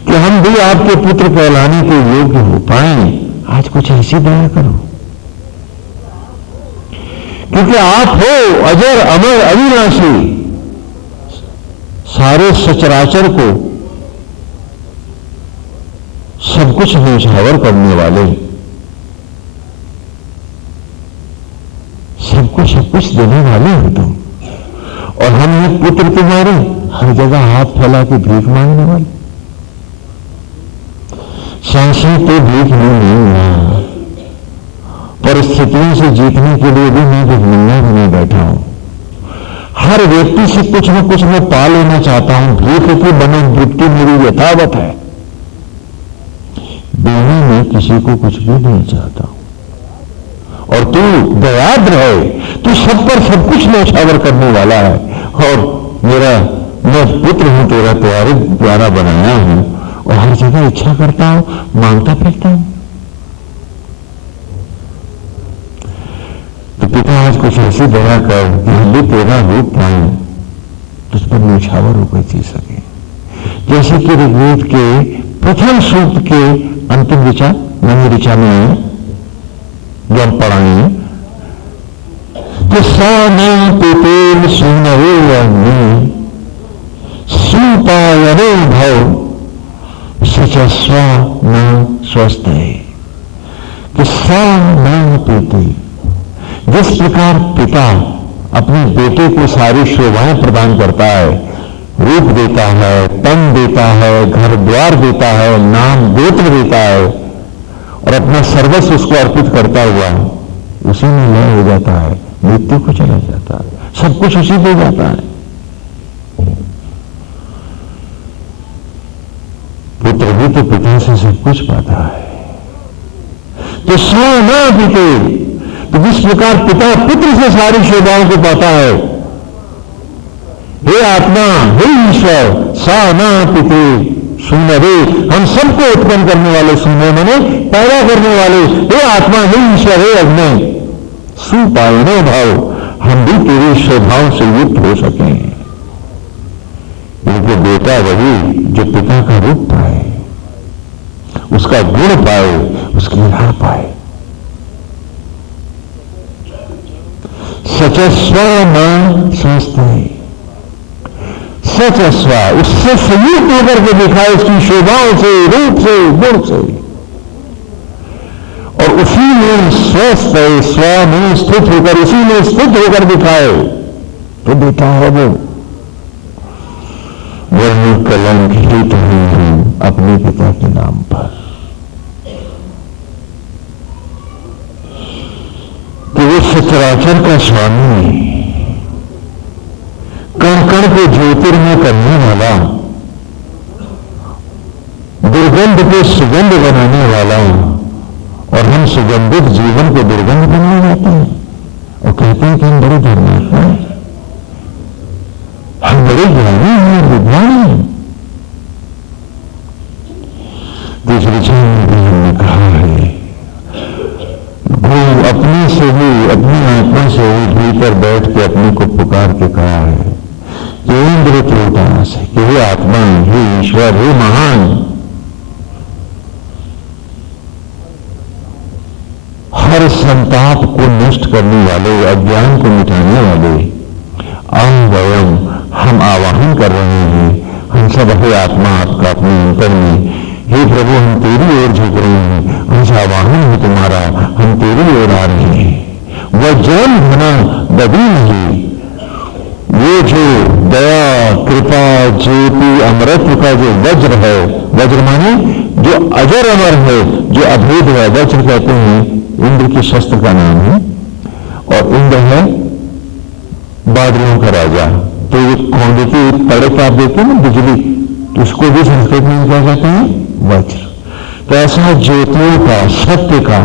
कि हम भी आपके पुत्र कहलाने के योग्य हो पाए। आज कुछ ऐसी दया करो, क्योंकि आप हो अजर अमर अविनाशी, सारे सचराचर को सब कुछ न्यौछावर करने वाले, सबको सब कुछ देने वाले हो तुम। और हम ये पुत्र तुम्हारे, हर जगह हाथ फैला के भीख मांगने वाले। सांसें तो भीख नहीं, परिस्थितियों से जीतने के लिए भी मैं भिखमंगा बने बैठा हूं। हर व्यक्ति से कुछ न कुछ मैं पा लेना चाहता हूं। भीख की मनोवृत्ति मेरी यथावत है, देने में किसी को कुछ भी नहीं चाहता हूं। और तू दयाद्र है, तू सब पर सब कुछ न्यौछावर करने वाला है। और मैं पुत्र हूं, तेरा प्यारा बनाया हूं, और हर जगह इच्छा करता हूं, मांगता फिरता हूं। तो पिता, आज कुछ ऐसी दया कर कि हम भी तेरा रूप पाए, तुझ पर न्यौछावर होकर जी सके। जैसे कि ऋग्वेद के प्रथम सूक्त के अंतिम ऋचा, नवी ऋचा में जो हम पढ़ाएंगे कि साना पितेन सुनवे अग्नि सुपायने भव सचस्वा न स्वस्थ है। कि साना पिते, जिस प्रकार पिता अपने बेटे को सारी शोभाएं प्रदान करता है, रूप देता है, तन देता है, घर द्वार देता है, नाम गोत्र देता है, और अपना सर्वस्व उसको अर्पित करता हुआ उसी में लय हो जाता है, मृत्यु को चला जाता है, सब कुछ उसी दे जाता है। पुत्र भी तो पिता से सब कुछ पाता है। तो सोना पिते, तो जिस प्रकार पिता पुत्र से सारी शोभाओं को पाता है, हे आत्मा, हे ईश्वर, सा ना पिते सुनरे, हम सबको उत्पन्न करने वाले, सुनने मैंने पैदा करने वाले, हे आत्मा, हे ईश्वर, हे अग्नि, सुपायनो भाव, हम भी तेरे स्वभाव से युक्त हो सकें। क्योंकि बेटा वही जो पिता का रूप पाए, उसका गुण पाए, उसकी राह पाए। सचस्वा न संस्थे, सचस्वा, उससे संयुक्त होकर के दिखाए, उसकी शोभाओं से, रूप से, गुण से, और उसी में स्वस्थ है, स्व में स्थित होकर, उसी में स्थित होकर दिखाए, तो बेटा है वो। वह कलंक ही तो हूं अपने पिता के नाम पर, कि वो ये सचराचर का स्वामी, कण कण को ज्योतिर्मय करने वाला, दुर्गंध को सुगंध बनाने वाला, और हम सुगंधित जीवन को दुर्गंध बनने जाते हैं और कहते हैं कि हम बड़े धर्मात्मा हैं, हम बड़े ज्ञानी हैं, विद्वान हैं। दूसरी चीज में भी हमने कहा है, वो अपने से भी, अपनी आत्मा से ही भीतर बैठ के अपने को पुकार के कहा है कि इंद्र के उदास है कि हे आत्मा, हे ईश्वर, हे महान, हर संताप को नष्ट करने वाले, अज्ञान को मिटाने वाले, वयम, हम आवाहन कर रहे हैं, हम सब हे आत्मा आपका अपने अंतर में, हे प्रभु हम तेरी ओर झुक रहे हैं, हमसे आवाहन है तुम्हारा, हम तेरी ओर आ रहे हैं। वज्रम घना दबी नहीं, ये जो दया, कृपा, ज्योति, अमृत का जो वज्र है, वज्र माने जो अजर अमर है, जो अभेद है, वज्र कहते हैं, इंद्र के शस्त्र का नाम है, और इंद्र है बादलों का राजा। तो ये क्वांटिटी तड़क आप देखते हैं ना, बिजली, तो उसको भी संस्कृत में क्या कहते हैं, वज्र। तो ऐसा ज्योतियों का, सत्य का,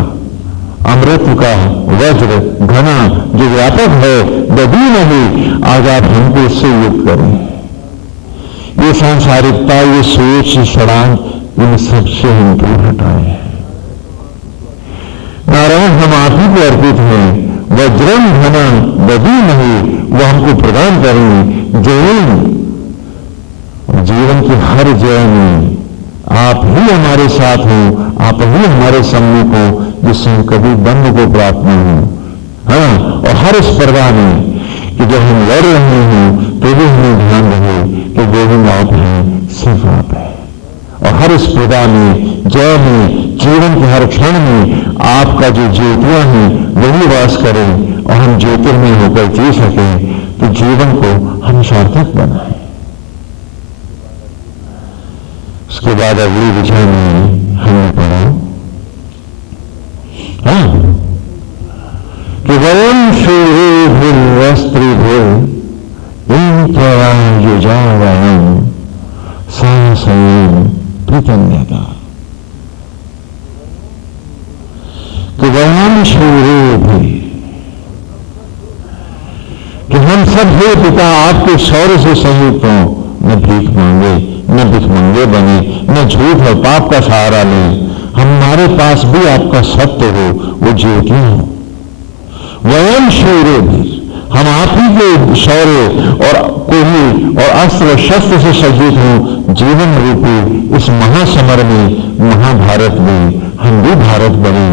अमृत का वज्र घना जो व्यापक है, दबी नहीं, आज आप हमको इससे युक्त करें। ये सांसारिकता, ये सोच, ये सड़ांग, इन सबसे हम दूर हटाए। नारायण हम आप ही को अर्पित हैं, वज्रम घना दबी नहीं, वो हमको प्रदान करें। जीवन की हर जय में आप ही हमारे साथ हो, आप ही हमारे सम्मुख हो, जिससे हम कभी बंध को प्राप्त न हो। हाँ, और हर स्पर्धा में कि जब हम लड़ रहे हैं तो भी हमें ध्यान रहे कि गोविंद आप हैं, सिर्फ आप है। और हर स्पर्धा में, जय में, जीवन के हर क्षण में आपका जो ज्योतियां हैं वही वास करें, और हम ज्योतिर्मय होकर जी सकें, तो जीवन को हम सार्थक बनाएं। उसके बाद अगली विषय में हमने पढ़ा कि वयम शूरेभिर्वस्त्रिभिर् युजा वयम संशयम प्रतन्यता, कि वयम शूरेभिर्, कि हम सब हे पिता आपके शौर्य से संयुक्त हों, न भीख मांगे, न भिखमंगे बने, न झूठ और पाप का सहारा लें, हमारे पास भी आपका सत्य हो, वो ज्योतियां हो। वयम शौर्य भी, हम आप ही के शौर्य और कोई और अस्त्र शस्त्र से सज्जित हो, जीवन रूपी इस महासमर में, महाभारत में हम भी भारत बने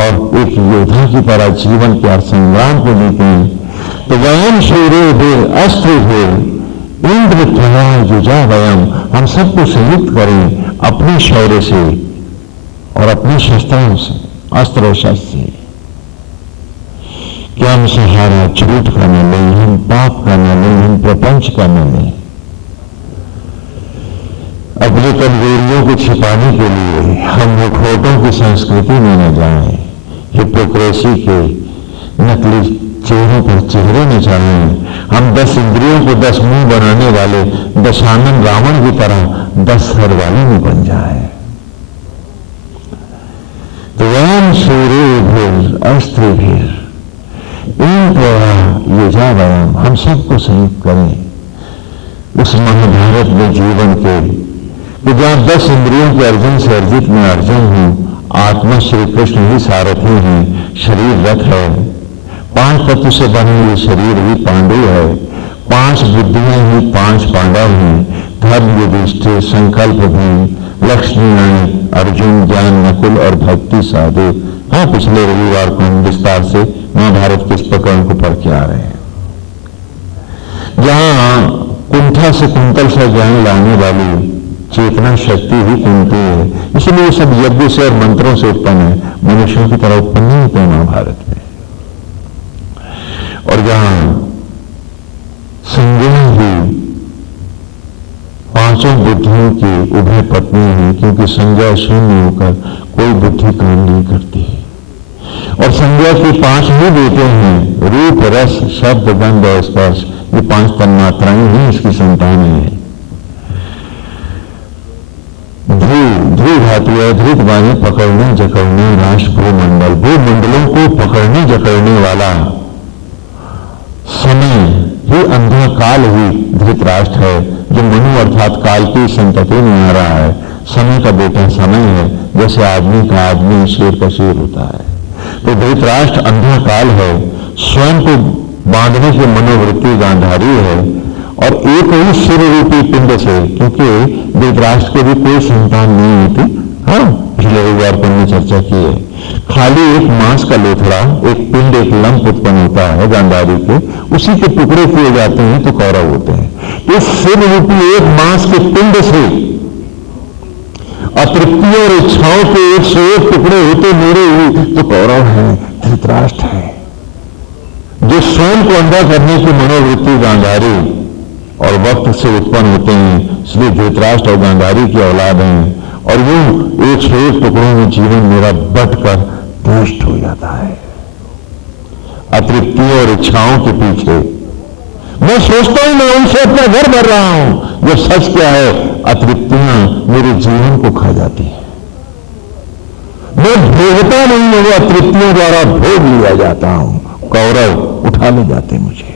और एक योद्धा की तरह जीवन के संग्राम को जीतें। तो वयम शौर्य भी अस्त्र हो, इंद्र त्वया युजा वयम, हम सबको संयुक्त करें अपने शौर्य से और अपने शस्त्रों से, अस्त्र और शस्त्र से, कि हम सहारा झूठ का न लें, हम पाप का न लें, हम प्रपंच का न लें। अपनी कमजोरियों को छिपाने के लिए हम मुखौटों की संस्कृति में न जाएं, हिपोक्रेसी के नकली चेहरों पर चेहरे न चढ़ाएं, हम 10 इंद्रियों को 10 मुंह बनाने वाले दशानन रावण की तरह 10 सर वाले में बन जाए। तो वयम सूर्य अस्त्र भी युजा वयम, हम सबको संयुक्त करें उस महाभारत में जीवन के, कि जहां 10 इंद्रियों के अर्जुन से अर्जित में अर्जुन हूं, आत्मा श्री कृष्ण ही सारथी हैं, शरीर रथ है, 5 तत्व से बने हुए शरीर ही पांडु है, 5 बुद्धियां ही 5 पांडव हैं, धर्म युधिष्ठिर, संकल्प भी, लक्ष्मी नायक, अर्जुन, ज्ञान नकुल और भक्ति साधु। हाँ, पिछले रविवार को हम विस्तार से महाभारत के इस प्रकरण को पढ़ के आ रहे हैं, जहां कुंठा से कुंतल से ज्ञान लाने वाली चेतना शक्ति ही कुंती है। इसलिए सब यज्ञ से और मंत्रों से उत्पन्न है, मनुष्यों की तरह उत्पन्न नहीं होते महाभारत में। और जहां संज्ञा ही 5 बुद्धियों की उभय पत्नी है, क्योंकि संज्ञा शून्य होकर कोई बुद्धि काम नहीं करती है। और संज्ञा के 5 ही देते हैं, रूप, रस, शब्द, गंध और स्पर्श। ये 5 तन्मात्राएं ही इसकी संतानें हैं। ध्रुव धातु है, धृत वाणी पकड़ने जकड़ने, राष्ट्र भूमंडल, भूमंडलों को पकड़ने जकड़ने वाला समय ही अंधा काल ही धृतराष्ट्र है, जो मनु अर्थात काल की संतति में आ रहा है। समय का बेटा समय है, जैसे आदमी का आदमी, शेर का शेर होता है। तो धृतराष्ट्र अंधा काल है, स्वयं को बांधने की मनोवृत्ति गांधारी है, और एक ही शिर रूपी पिंड से, क्योंकि धृतराष्ट्र के भी कोई संतान नहीं होती। हाँ, पिछले रविवार पर हमने चर्चा की है। खाली एक मांस का लोथड़ा, एक पिंड, एक लंप उत्पन्न होता है गांधारी के, उसी के टुकड़े किए जाते हैं तो कौरव होते हैं। तो शिर रूपी एक मांस के पिंड से अतृप्ति और इच्छाओं के 101 टुकड़े होते मेरे हुए तो कौरव है, धृतराष्ट्र है, जो स्वयं को अंधा करने की मनोवृत्ति गांधारी और वक्त से उत्पन्न होते हैं। इसलिए धृतराष्ट्र और गांधारी की औलाद हैं, और यूं 101 टुकड़ों में जीवन मेरा बंटकर नष्ट हो जाता है अतृप्ति और इच्छाओं के पीछे। मैं सोचता हूं मैं उनसे अपना घर भर रहा हूं, जो सच क्या है, अतृप्तियां मेरे जीवन को खा जाती हैं। मैं भोगता नहीं हूं, वो अतृप्तियों द्वारा भोग लिया जाता हूं। कौरव उठा ले जाते मुझे,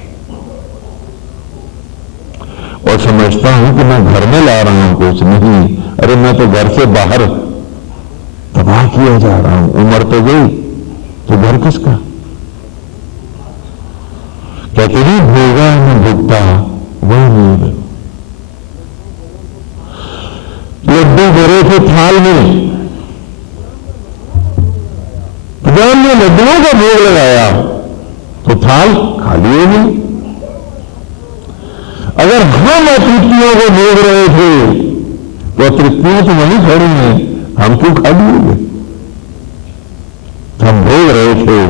और समझता हूं कि मैं घर में ला रहा हूं, कुछ नहीं। अरे मैं तो घर से बाहर तबाह किया जा रहा हूं। उम्र तो गई तो घर किसका? कहते नहीं भोगा न भुगता वही नहीं। लड्डू भरे थे थाल में, भगवान ने लड्डुओं का भोग लगाया तो थाल खाली हो गई। अगर हम अतृप्तियों को भोग रहे थे तो अतृप्तियां तो वहीं खड़ी हैं, हम क्यों खाली हो गए? हम भोग रहे थे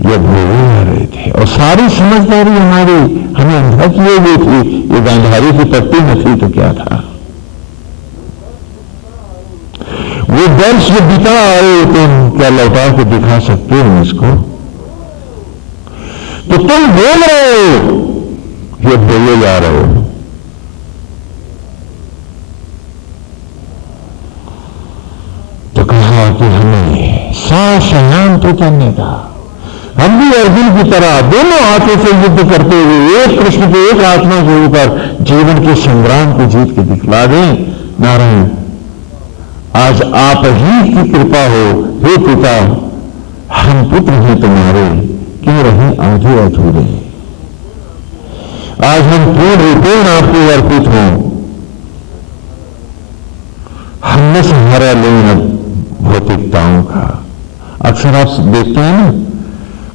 या भोगे जा रहे थे, और सारी समझदारी हमारी हमें अंधा किए हुई थी। ये गांधारी की पट्टी में थी तो क्या था? वो वर्ष जो बिता आए तुम क्या लौटा के दिखा सकते हो इसको? तो तुम बोल रहे हो ये बोले जा रहे हो। तो कहा कि हमें साशयान तो करने का, हम भी अर्जुन की तरह दोनों हाथों से युद्ध करते हुए एक कृष्ण के एक आत्मा के ऊपर जीवन के संग्राम को जीत के दिखला दें। नारायण, आज आप ही की कृपा हो, हे पिता, हम पुत्र हैं तुम्हारे, क्यों रहे आधे अधूरे। आज हम पूर्ण रूपेण आपको अर्पित हों, हमने सहारा लेना भौतिकताओं का। अक्सर आप देखते हैं ना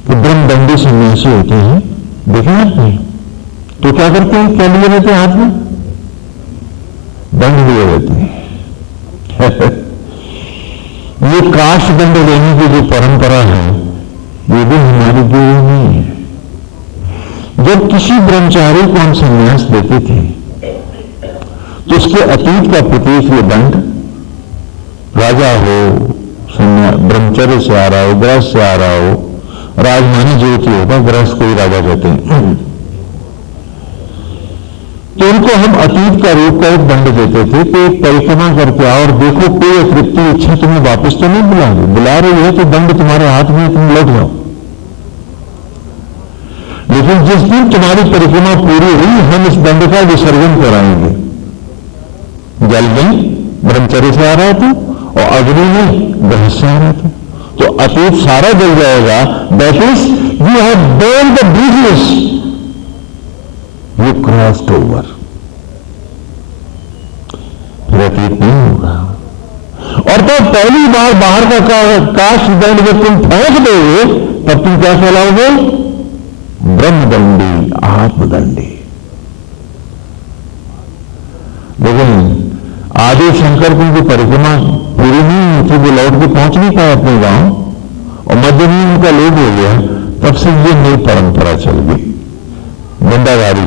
कि ब्रह्मदंडी सन्यासी होते हैं, देखें आपने, तो क्या करते हैं? क्या लिए रहते हैं हाथ में? दंड लिए रहते हैं। ये काष्ठ दंड लेने की जो परंपरा है, ये भी हमारी देवी नहीं है। जब किसी ब्रह्मचारी को हम संन्यास देते थे तो उसके अतीत का प्रतीक ये दंड, राजा हो, ब्रह्मचर्य से आ रहा हो, गृहस्थ से आ रहा हो, राजमानी ज्योति होगा, गृहस्थ को ही राजा कहते हैं, तो उनको हम अतीत का रूप का एक दंड देते थे कि एक परिक्रमा करके आओ और देखो कोई अतृप्ति इच्छा तुम्हें वापस तो नहीं बुला रही, बुला रही है तो दंड तुम्हारे हाथ में, तुम लौट जाओ। लेकिन जिस दिन तुम्हारी परिक्रमा पूरी हुई, हम इस दंड का विसर्जन कराएंगे। जल में ब्रह्मचर्य से आ रहा था और अग्नि में गृहस्थ से आ रहा था, तो अतीत सारा जल जाएगा। That is you have burn the bridges, you crossed over. फिर अतीत नहीं होगा। और तो पहली बार बाहर का काष्ठ दंड जब तुम फेंक दोगे तब तुम क्या कहलाओगे? ब्रह्मदंडी, आत्मदंडी। लेकिन आदि शंकर की परिक्रमा पूरी नहीं हुई थी, वो लौट के पहुंच नहीं पाए अपने गांव, और मध्य में उनका लोभ हो गया। तब से ये नई परंपरा चल गई, दंडाधारी,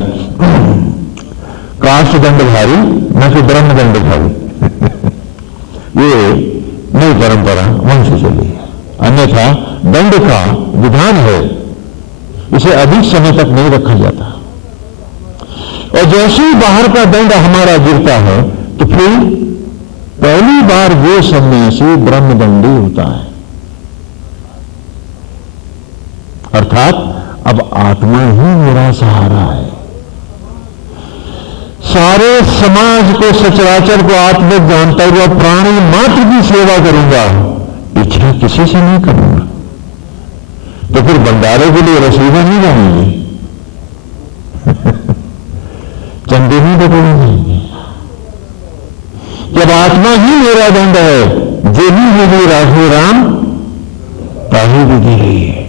काष्ठ दंडधारी न कि ब्रह्मदंडधारी। ये नई परंपरा वहीं से चली है। अन्यथा दंड का विधान है, इसे अधिक समय तक नहीं रखा जाता। और जैसे ही बाहर का दंड हमारा गिरता है तो फिर पहली बार वो सन्यासी ब्रह्मदंडी होता है, अर्थात अब आत्मा ही मेरा सहारा है। सारे समाज को, सचराचर को आत्मिक जानता हुआ प्राणी मात्र की सेवा करूंगा, इच्छा किसी से नहीं करूंगा। तो फिर भंडारे के लिए रसीदा नहीं जाएंगे, चंदे नहीं बटोरेंगे। जब आत्मा ही मेरा दंड है, जो भी विधि राघव राम ताही विधि रही है।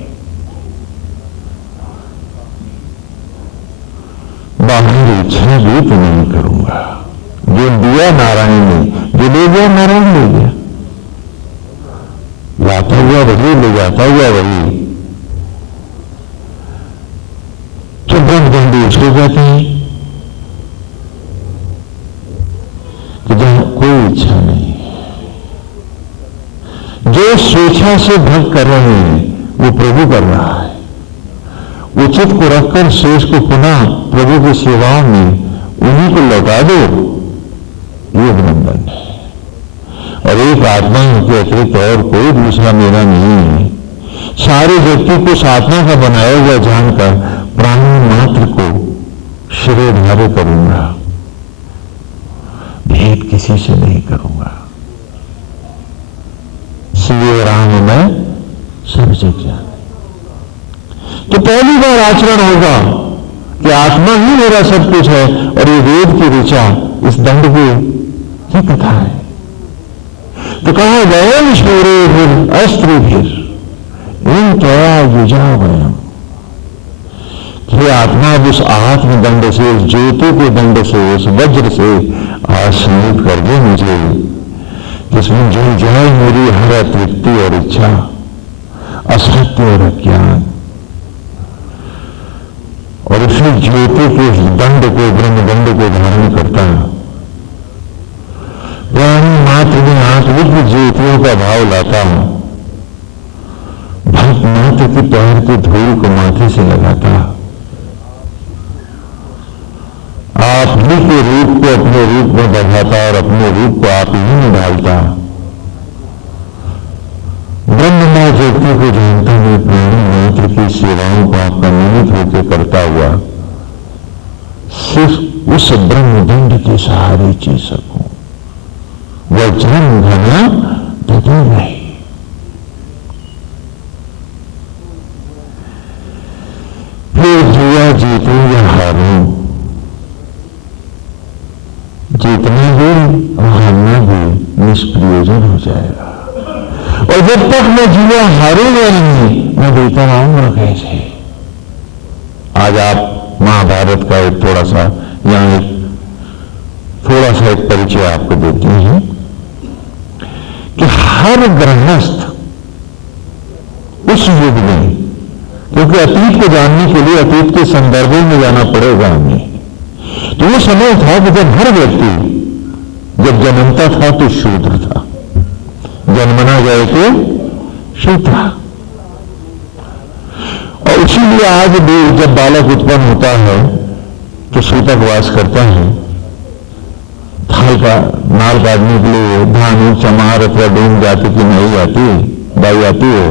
बाहर इच्छा भी तो नहीं करूंगा। जो दिया नारायण ने, जो ले गया नारायण ले गया, लाता हुआ वही, ले जाता हुआ वही। तो ब्रह्मदंडी उसको कहते हैं कि जहां कोई इच्छा नहीं है, जो स्वेच्छा से भक्त कर रहे हैं वो प्रभु कर रहा है। उचित को रखकर शेष को पुनः प्रभु की सेवाओं में उन्हीं को लौटा दो, ये ब्रह्मदंड है। और एक आत्मा के अतिरिक्त और कोई दूसरा मेरा नहीं है। सारे व्यक्ति को उस आत्मा का बनाया हुआ जानकर प्राणी मात्र को शिरोधार्य करूंगा, भेद किसी से नहीं करूंगा। सिए राम में सब जग जान। तो पहली बार आचरण होगा कि आत्मा ही मेरा सब कुछ है, और ये वेद की ऋचा इस दंड की कथा है। तो कहा वयम शूरे अस्त्र फिर इन तया युजा वयम, कि आत्मा उस आत्मदंड से, उस ज्योति के दंड से, उस वज्र से आश्रित कर दे मुझे, जिसमें जुड़ जाए मेरी हर अतृप्ति और इच्छा, असत्य और अज्ञान। और उसी ज्योति के दंड को, ब्रह्मदंड को धारण करता है। प्राणी मात्र में आत्मिक ज्योतियों का भाव लाता हूं। भक्त मात्र की पैर की धूल को माथे से लगाता, आप ही के रूप को अपने रूप में बढ़ाता और अपने रूप को आप ही में डालता। ब्रह्ममय ज्योति को जानता हुए प्राणी मात्र की सेवाओं को आपका निमित्त होकर करता हुआ सिर्फ उस ब्रह्मदंड के सहारे जी सकूं। वह जन्म धना तभी नहीं। फिर जुआ जीतूं या हारूं, जीतना भी और हारना भी निष्प्रयोजन हो जाएगा। और जब तक मैं जुआ हारूंगा नहीं, मैं देता रहूंगा कैसे। आज आप महाभारत का एक थोड़ा सा एक परिचय आपको देते हैं कि हर गृहस्थ उस युग में, क्योंकि अतीत को जानने के लिए अतीत के संदर्भों में जाना पड़ेगा हमें, तो वो समय था कि जब हर व्यक्ति जब जन्मता था तो शूद्र था, जन्मना जाए तो शूद्र। और इसीलिए आज भी जब बालक उत्पन्न होता है तो सूतकवास करता है, थाल का नाल काटने के लिए धान, चमार अथवा डूम जाति की नहीं आती है, दाई आती है।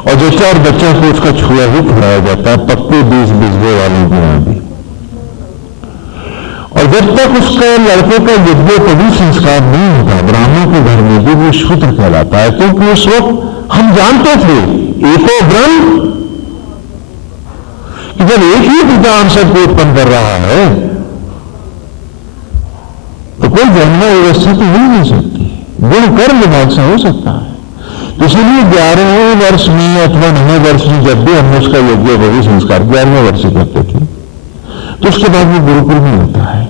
और जो चार बच्चा को उसका छुआ ही खिलाया जाता है, पक्के 20 बिजली वालों के यहां भी। और जब तक उसका लड़के का यज्ञोपवीत संस्कार नहीं होता, ब्राह्मण के घर में भी वो शूद्र कहलाता है। क्योंकि उस वक्त हम जानते थे एको ब्रह्म, कि जब एक ही पिता हम सबको उत्पन्न कर रहा है तो कोई जन्म व्यवस्था तो हो नहीं सकती, गुण कर्म विभाग से हो सकता है। तो इसलिए 11वें वर्ष में अथवा 9वें वर्ष में जब भी हमने उसका यज्ञोपवीत संस्कार 11वें वर्ष से करते थे, तो उसके बाद वो गुरुकुल में होता है।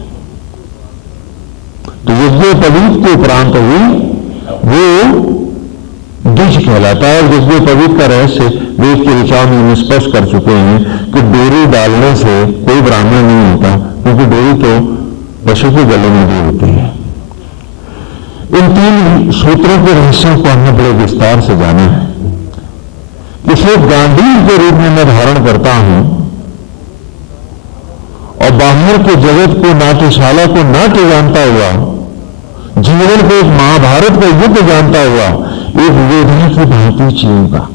तो यज्ञोपवीत के उपरांत ही वो द्विज कहलाता है। और यज्ञोपवीत का रहस्य वेद की ऋचाओं में स्पष्ट कर चुके हैं कि डोरी डालने से कोई ब्राह्मण नहीं होता, क्योंकि डोरी तो पशु के गले में भी होती है। इन 3 सूत्रों के रहस्यों को हमने बड़े विस्तार से जाना है कि सिर्फ गांधी के रूप में मैं धारण करता हूं और बाहर के जगत को, नाट्यशाला को नाट्य जानता हुआ, जीवन को एक महाभारत का युद्ध जानता हुआ एक वेदना की भांति जीऊंगा।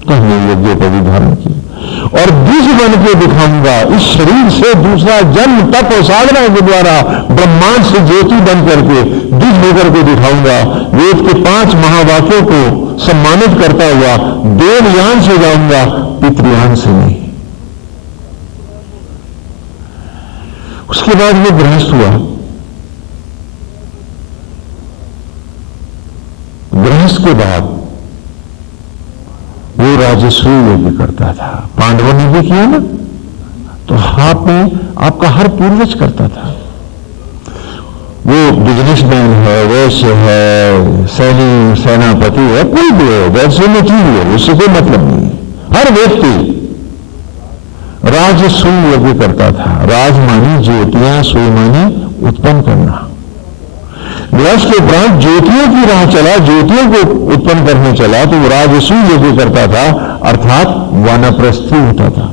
तो हमने यज्ञ को भी धारण किया और बीज बन के दिखाऊंगा। इस शरीर से दूसरा जन्म, तप और साधना के द्वारा ब्रह्मांड से ज्योति बन करके बीज लेकर के दिखाऊंगा। वेद के 5 महावाक्यों को सम्मानित करता हुआ देवयान से जाऊंगा, पितृयान से नहीं। उसके बाद वो गृहस्थ हुआ। गृहस्थ के बाद वो राजस्वी यज्ञ करता था। पांडवों ने भी किया ना, तो हाथ में आपका हर पूर्वज करता था। वो बिजनेसमैन है, वैश्य है, सेनापति है, कोई भी है, वैसे में की है, उससे कोई मतलब नहीं। हर व्यक्ति राजस्वी यज्ञ करता था। राज मानी ज्योतियां, सुई मानी उत्पन्न करना। गृहस्थ के उपरांत ज्योतियों की राह चला, ज्योतियों को उत्पन्न करने चला, तो वो राजस्वी यज्ञ करता था, अर्थात वानप्रस्थी होता था।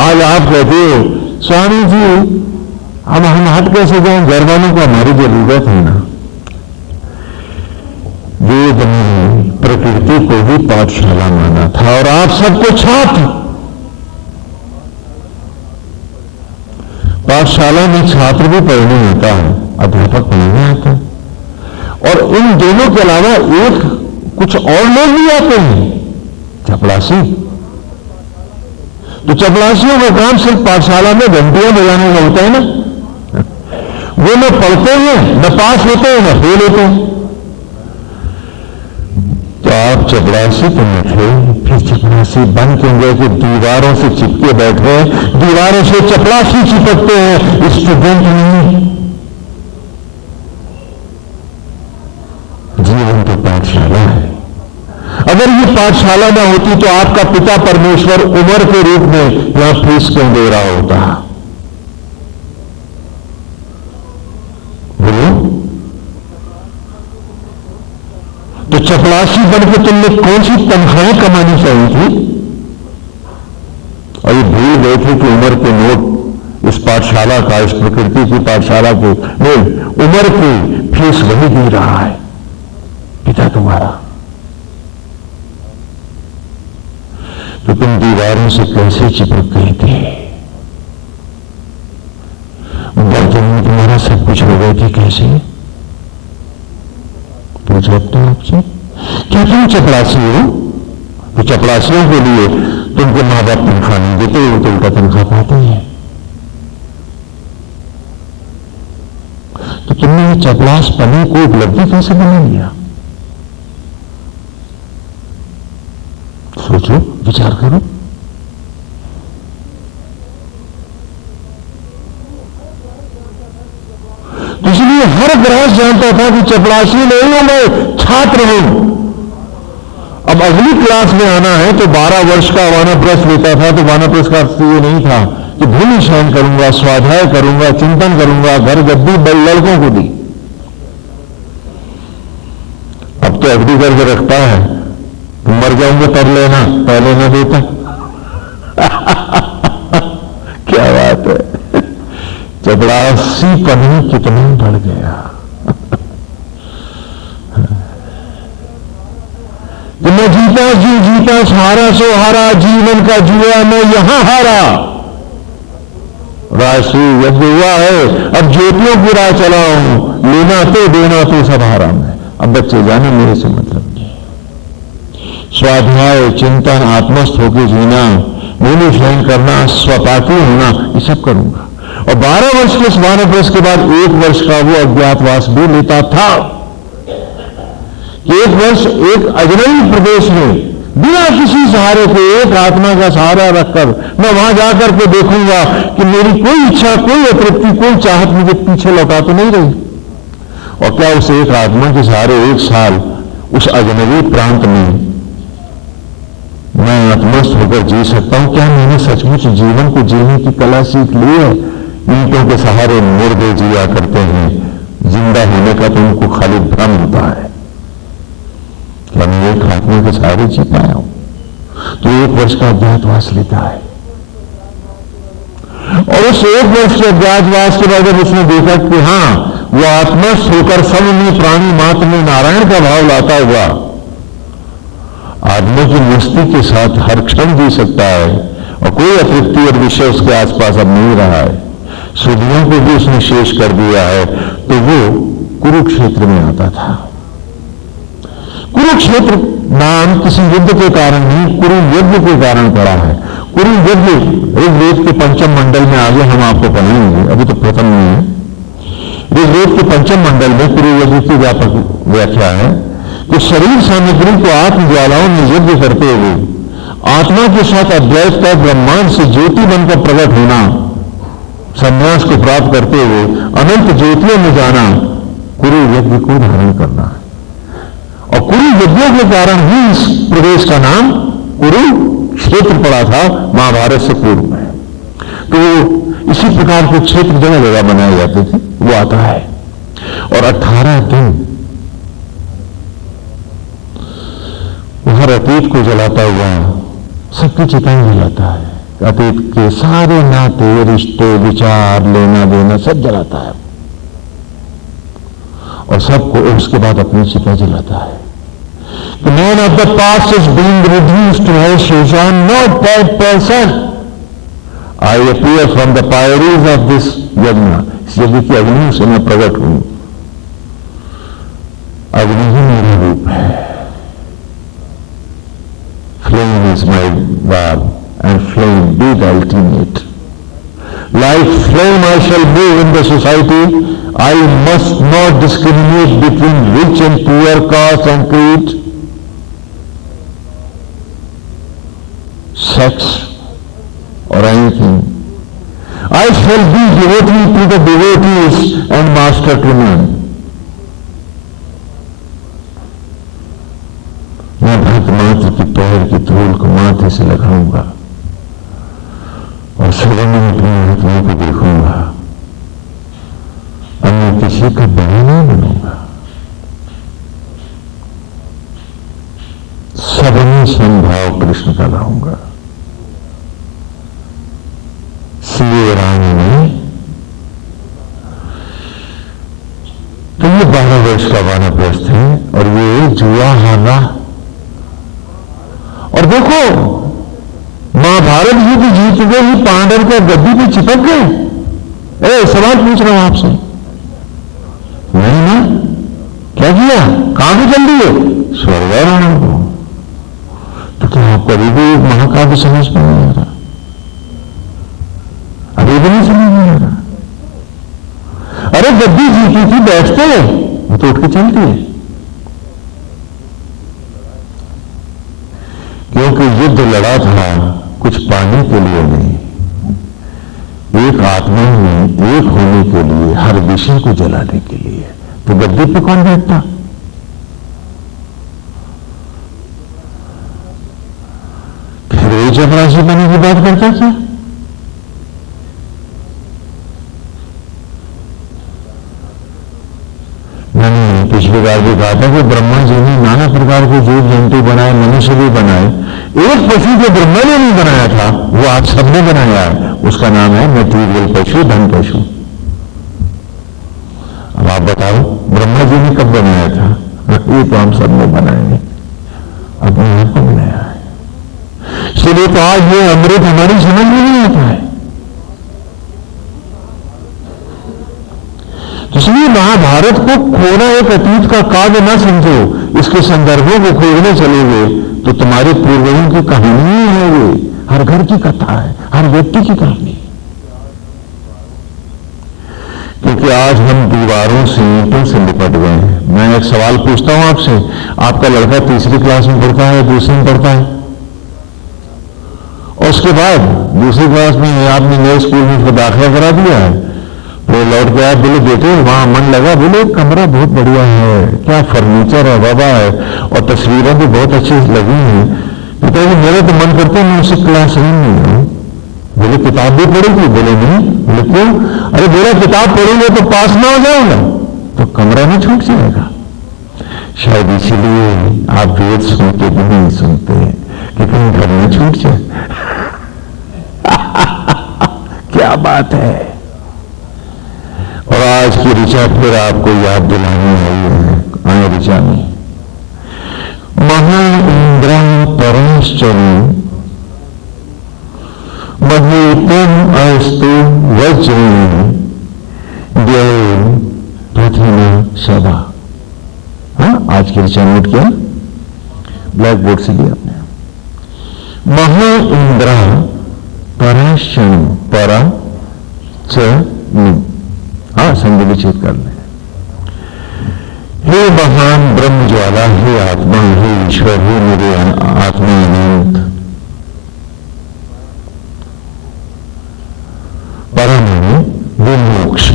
आज आप कहते हो स्वामी जी अब हम हट कैसे जाएं, घर वालों को हमारी जरूरत है ना। वेद ने प्रकृति को भी पाठशाला माना था और आप सबको छात्र। पाठशाला में छात्र भी पढ़ने आता है, अध्यापक पढ़ने आता है। और इन दोनों के अलावा एक कुछ और लोग भी आते हैं, चपरासी। तो चपरासियों का काम सिर्फ पाठशाला में घंटियां बजाने का होता है ना। वो न पढ़ते हैं, न पास होते हैं, न फेल होते हैं। तो आप चपरासी तो न थे, फिर चपरासी बन क्यों गए कि दीवारों से चिपके बैठे? दीवारों से चपरासी चिपकते हैं, स्टूडेंट नहीं। जीवन तो पाठशाला है। अगर ये पाठशाला ना होती तो आपका पिता परमेश्वर उम्र के रूप में यहां फीस क्यों दे रहा होता? बोलो। तो चपरासी बनकर तुमने कौन सी तनख्वाहें कमानी चाहिए थी? और ये भूल गए थे कि उम्र के नोट इस पाठशाला का, इस प्रकृति की पाठशाला के नहीं, उम्र की फीस वही दे रहा है पिता तुम्हारा। तो तुम दीवारों से कैसे चिपक गए थे? बर्तन में तुम्हारा सब कुछ हो गए थे कैसे? पूछो तो आपसे, क्या तुम चपरासी हो? तो चपरासियों के लिए तुमके मां बाप तनख्वाह नहीं देते, वो तो उल्टा तनख्वाह पाते हैं। तो तुमने ये चपरास पने को उपलब्धि कैसे बना लिया? सोचो, विचार करो। तो इसलिए हर गृहस्थ जानता था कि चपरासी नहीं हूं मैं, छात्र हूं। अब अगली क्लास में आना है तो 12 वर्ष का वानप्रस्थ लेता था। तो वानप्रस्थ का अर्थ ये नहीं था कि भूमि शयन करूंगा, स्वाध्याय करूंगा, चिंतन करूंगा, घर गद्दी लड़कों को दी। अब तो एफडी करके रखता है, मर जाऊंगा तब लेना, पहले ना देता। क्या बात है, चपरासी पन्नी कितना बढ़ गया। तो मैं जीता जी जीता, हारा सो हारा, जीवन का जुआ मैं यहां हारा। राशि यज्ञ हुआ है, अब ज्योतियों की राह चला हूं, लेना तो देना तो सब हारा मैं। अब बच्चे जाने मेरे से मतलब नहीं। स्वाध्याय, चिंतन, आत्मस्थ होकर जीना, भूमि शयन करना, स्वपाती होना, ये सब करूंगा। और 12 वर्ष के वानप्रस्थ के बाद 1 वर्ष का वो अज्ञातवास भी लेता था। 1 वर्ष एक अजनबी प्रदेश में बिना किसी सहारे के, एक आत्मा का सहारा रखकर मैं वहां जाकर के देखूंगा कि मेरी कोई इच्छा, कोई अतृप्ति, कोई चाहत मुझे पीछे लौटा तो नहीं रही। और क्या उस एक आत्मा के सहारे 1 साल उस अजनबी प्रांत में मैं आत्मस्थ होकर जी सकता हूं? क्या मैंने सचमुच जीवन को जीने की कला सीख ली है? ईंटों के सहारे मुर्दे जिया करते हैं, जिंदा होने का तो उनको खाली भ्रम होता है कि मैं एक आत्मा के सहारे जी पाया हूं। तो 1 वर्ष का अज्ञातवास लेता है, और उस 1 वर्ष के अज्ञातवास के बाद जब उसने देखा कि हां वो आत्मा सोकर सब में प्राणी मात्र में नारायण का भाव लाता हुआ आत्मा की मस्ती के साथ हर क्षण जी सकता है और कोई अतृप्ति और विषय उसके आसपास अब नहीं रहा है, सुधियों को भी उसने शेष कर दिया है, तो वो कुरुक्षेत्र में आता था। कुरुक्षेत्र नाम किसी युद्ध के कारण नहीं, कुरु यज्ञ के कारण पड़ा है। कुरु यज्ञ ऋग्वेद के पंचम मंडल में आगे हम आपको पढ़ेंगे, अभी तो प्रथम में है। ऋग्वेद के पंचम मंडल में कुरु यज्ञ की व्यापक व्याख्या है कि शरीर सामग्री को आत्म ज्वालाओं में यज्ञ करते हुए आत्मा के साथ अद्वैत का ब्रह्मांड से ज्योति बनकर प्रकट होना, संन्यास को प्राप्त करते हुए अनंत ज्योतियों में जाना, कुरु यज्ञ को धारण करना है। और कुरु यज्ञों के कारण ही इस प्रदेश का नाम कुरु क्षेत्र पड़ा था महाभारत से पूर्व में। तो इसी प्रकार के क्षेत्र जगह जगह बनाए जाते थे, वो आता है। और 18 दिन हर अतीत को जलाता हुआ सबकी चिताएं जलाता है, अतीत के सारे नाते रिश्ते विचार लेना देना सब जलाता है, और सबको उसके बाद अपनी चिता जलाता है। The man of the past is being reduced to ashes. I am not that person. I appear from the pyres of this yajna. इस यज्ञ की अग्नि से मैं प्रकट हूं। अग्नि ही मेरा रूप है। Flame is my verb, and flame be the ultimate. Like flame I shall move in the society. I must not discriminate between rich and poor, caste and creed, sex or anything. I shall be devotee to the devotees and master to none. मैं भक्त मात्र की पैर की धूल को माथे से लगाऊंगा और सदन में अपने महात्मा को देखूंगा, अन्य किसी का बड़ा नहीं बनूंगा। सब में संभाव कृष्ण का लाऊंगा। सीए राम ने तो ये 12 वर्ष का वानप्रस्थ है, और ये जुआ हारा। और देखो महाभारत युद्ध जीत गए ही पांडव के गद्दी पे चिपक गए। सवाल पूछ रहा हूं आपसे, नहीं ना? क्या किया? कहां को चल दिए? स्वर्गारोहण को। तो क्या आपको अभी भी महाकाव्य समझ में नहीं आ रहा? अभी भी नहीं समझ में आ रहा? अरे गद्दी जीती थी, बैठते वो तो उठ के चलती है, क्योंकि युद्ध लड़ा था कुछ पाने के लिए नहीं, एक आत्मा में एक होने के लिए, हर विषय को जलाने के लिए। तो गद्दी पे कौन बैठता? फिर वो चपरासी बने की बात करता क्या? मैंने पिछली बार भी कहा था कि ब्रह्मा जी ने नाना प्रकार के जीव जंतु बनाए, मनुष्य भी बनाए। एक पशु जो ब्रह्मा ने नहीं बनाया था वो आप सबने बनाया है, उसका नाम है मटीरियल पशु, धन पशु। अब आप बताओ ब्रह्मा जी ने कब बनाया था? ये तो हम सबने बनाए, अपने आप को बनाया है। इसलिए तो आज ये अमृत हमारी समझ में नहीं आता है। इसलिए महाभारत को खोना एक अतीत का काव्य न समझो, इसके संदर्भों को खोजने चलोगे तो तुम्हारे पूर्वजों की कहानी है। ये हर घर की कथा है, हर व्यक्ति की कहानी। क्योंकि आज हम दीवारों से, ईंटों से लिपट गए हैं। मैं एक सवाल पूछता हूं आपसे, आपका लड़का तीसरी क्लास में पढ़ता है, दूसरी में पढ़ता है, और उसके बाद दूसरी क्लास में आपने नए स्कूल में उसको दाखिला करा दिया है, तो लौट के आया, बोले बेटे वहां मन लगा? बोले कमरा बहुत बढ़िया है, क्या फर्नीचर है बाबा है, और तस्वीरें भी बहुत अच्छी लगी हैं। पिताजी मेरा तो मन करता है मैं उसी क्लास रूम में हूं। बोले किताब भी पढ़ेगी? बोले नहीं। बोले क्यों? अरे बोला किताब पढ़ेंगे तो पास ना हो जाएगा तो कमरा में छूट जाएगा। शायद इसीलिए आप वेद सुन के भी नहीं सुनते कि कहीं घर में छूट जाए। क्या बात है। और आज की ऋचा फिर आपको याद दिलाने आई है। आए ऋचा में महा इंद्रा परश्चनु महीतम अस्तु वज्रेण देव प्रथिमा सदा। हाँ, आज की ऋचा नोट किया, ब्लैक बोर्ड से लिया आपने। महा इंद्रा परश्चनु, परा च नु। हाँ, संधि विच्छेद कर लें। हे महान ब्रह्म ज्वाला, हे आत्मा, हे ईश्वर, हे मेरे आत्मा अनंत। परम विमोक्ष,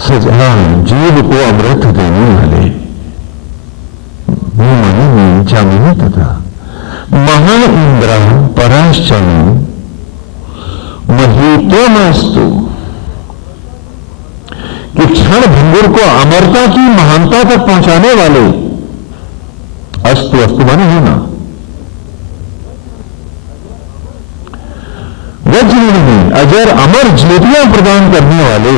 सजा जीव को अमृत देने वाले, माने चामिनी तथा महा इंद्रा पराश्चनु महीतोमस्तु, कि क्षण भंगुर को अमरता की महानता तक पहुंचाने वाले, अस्तु अस्तु माने होना, वज्र में अजर अमर ज्योतियां प्रदान करने वाले,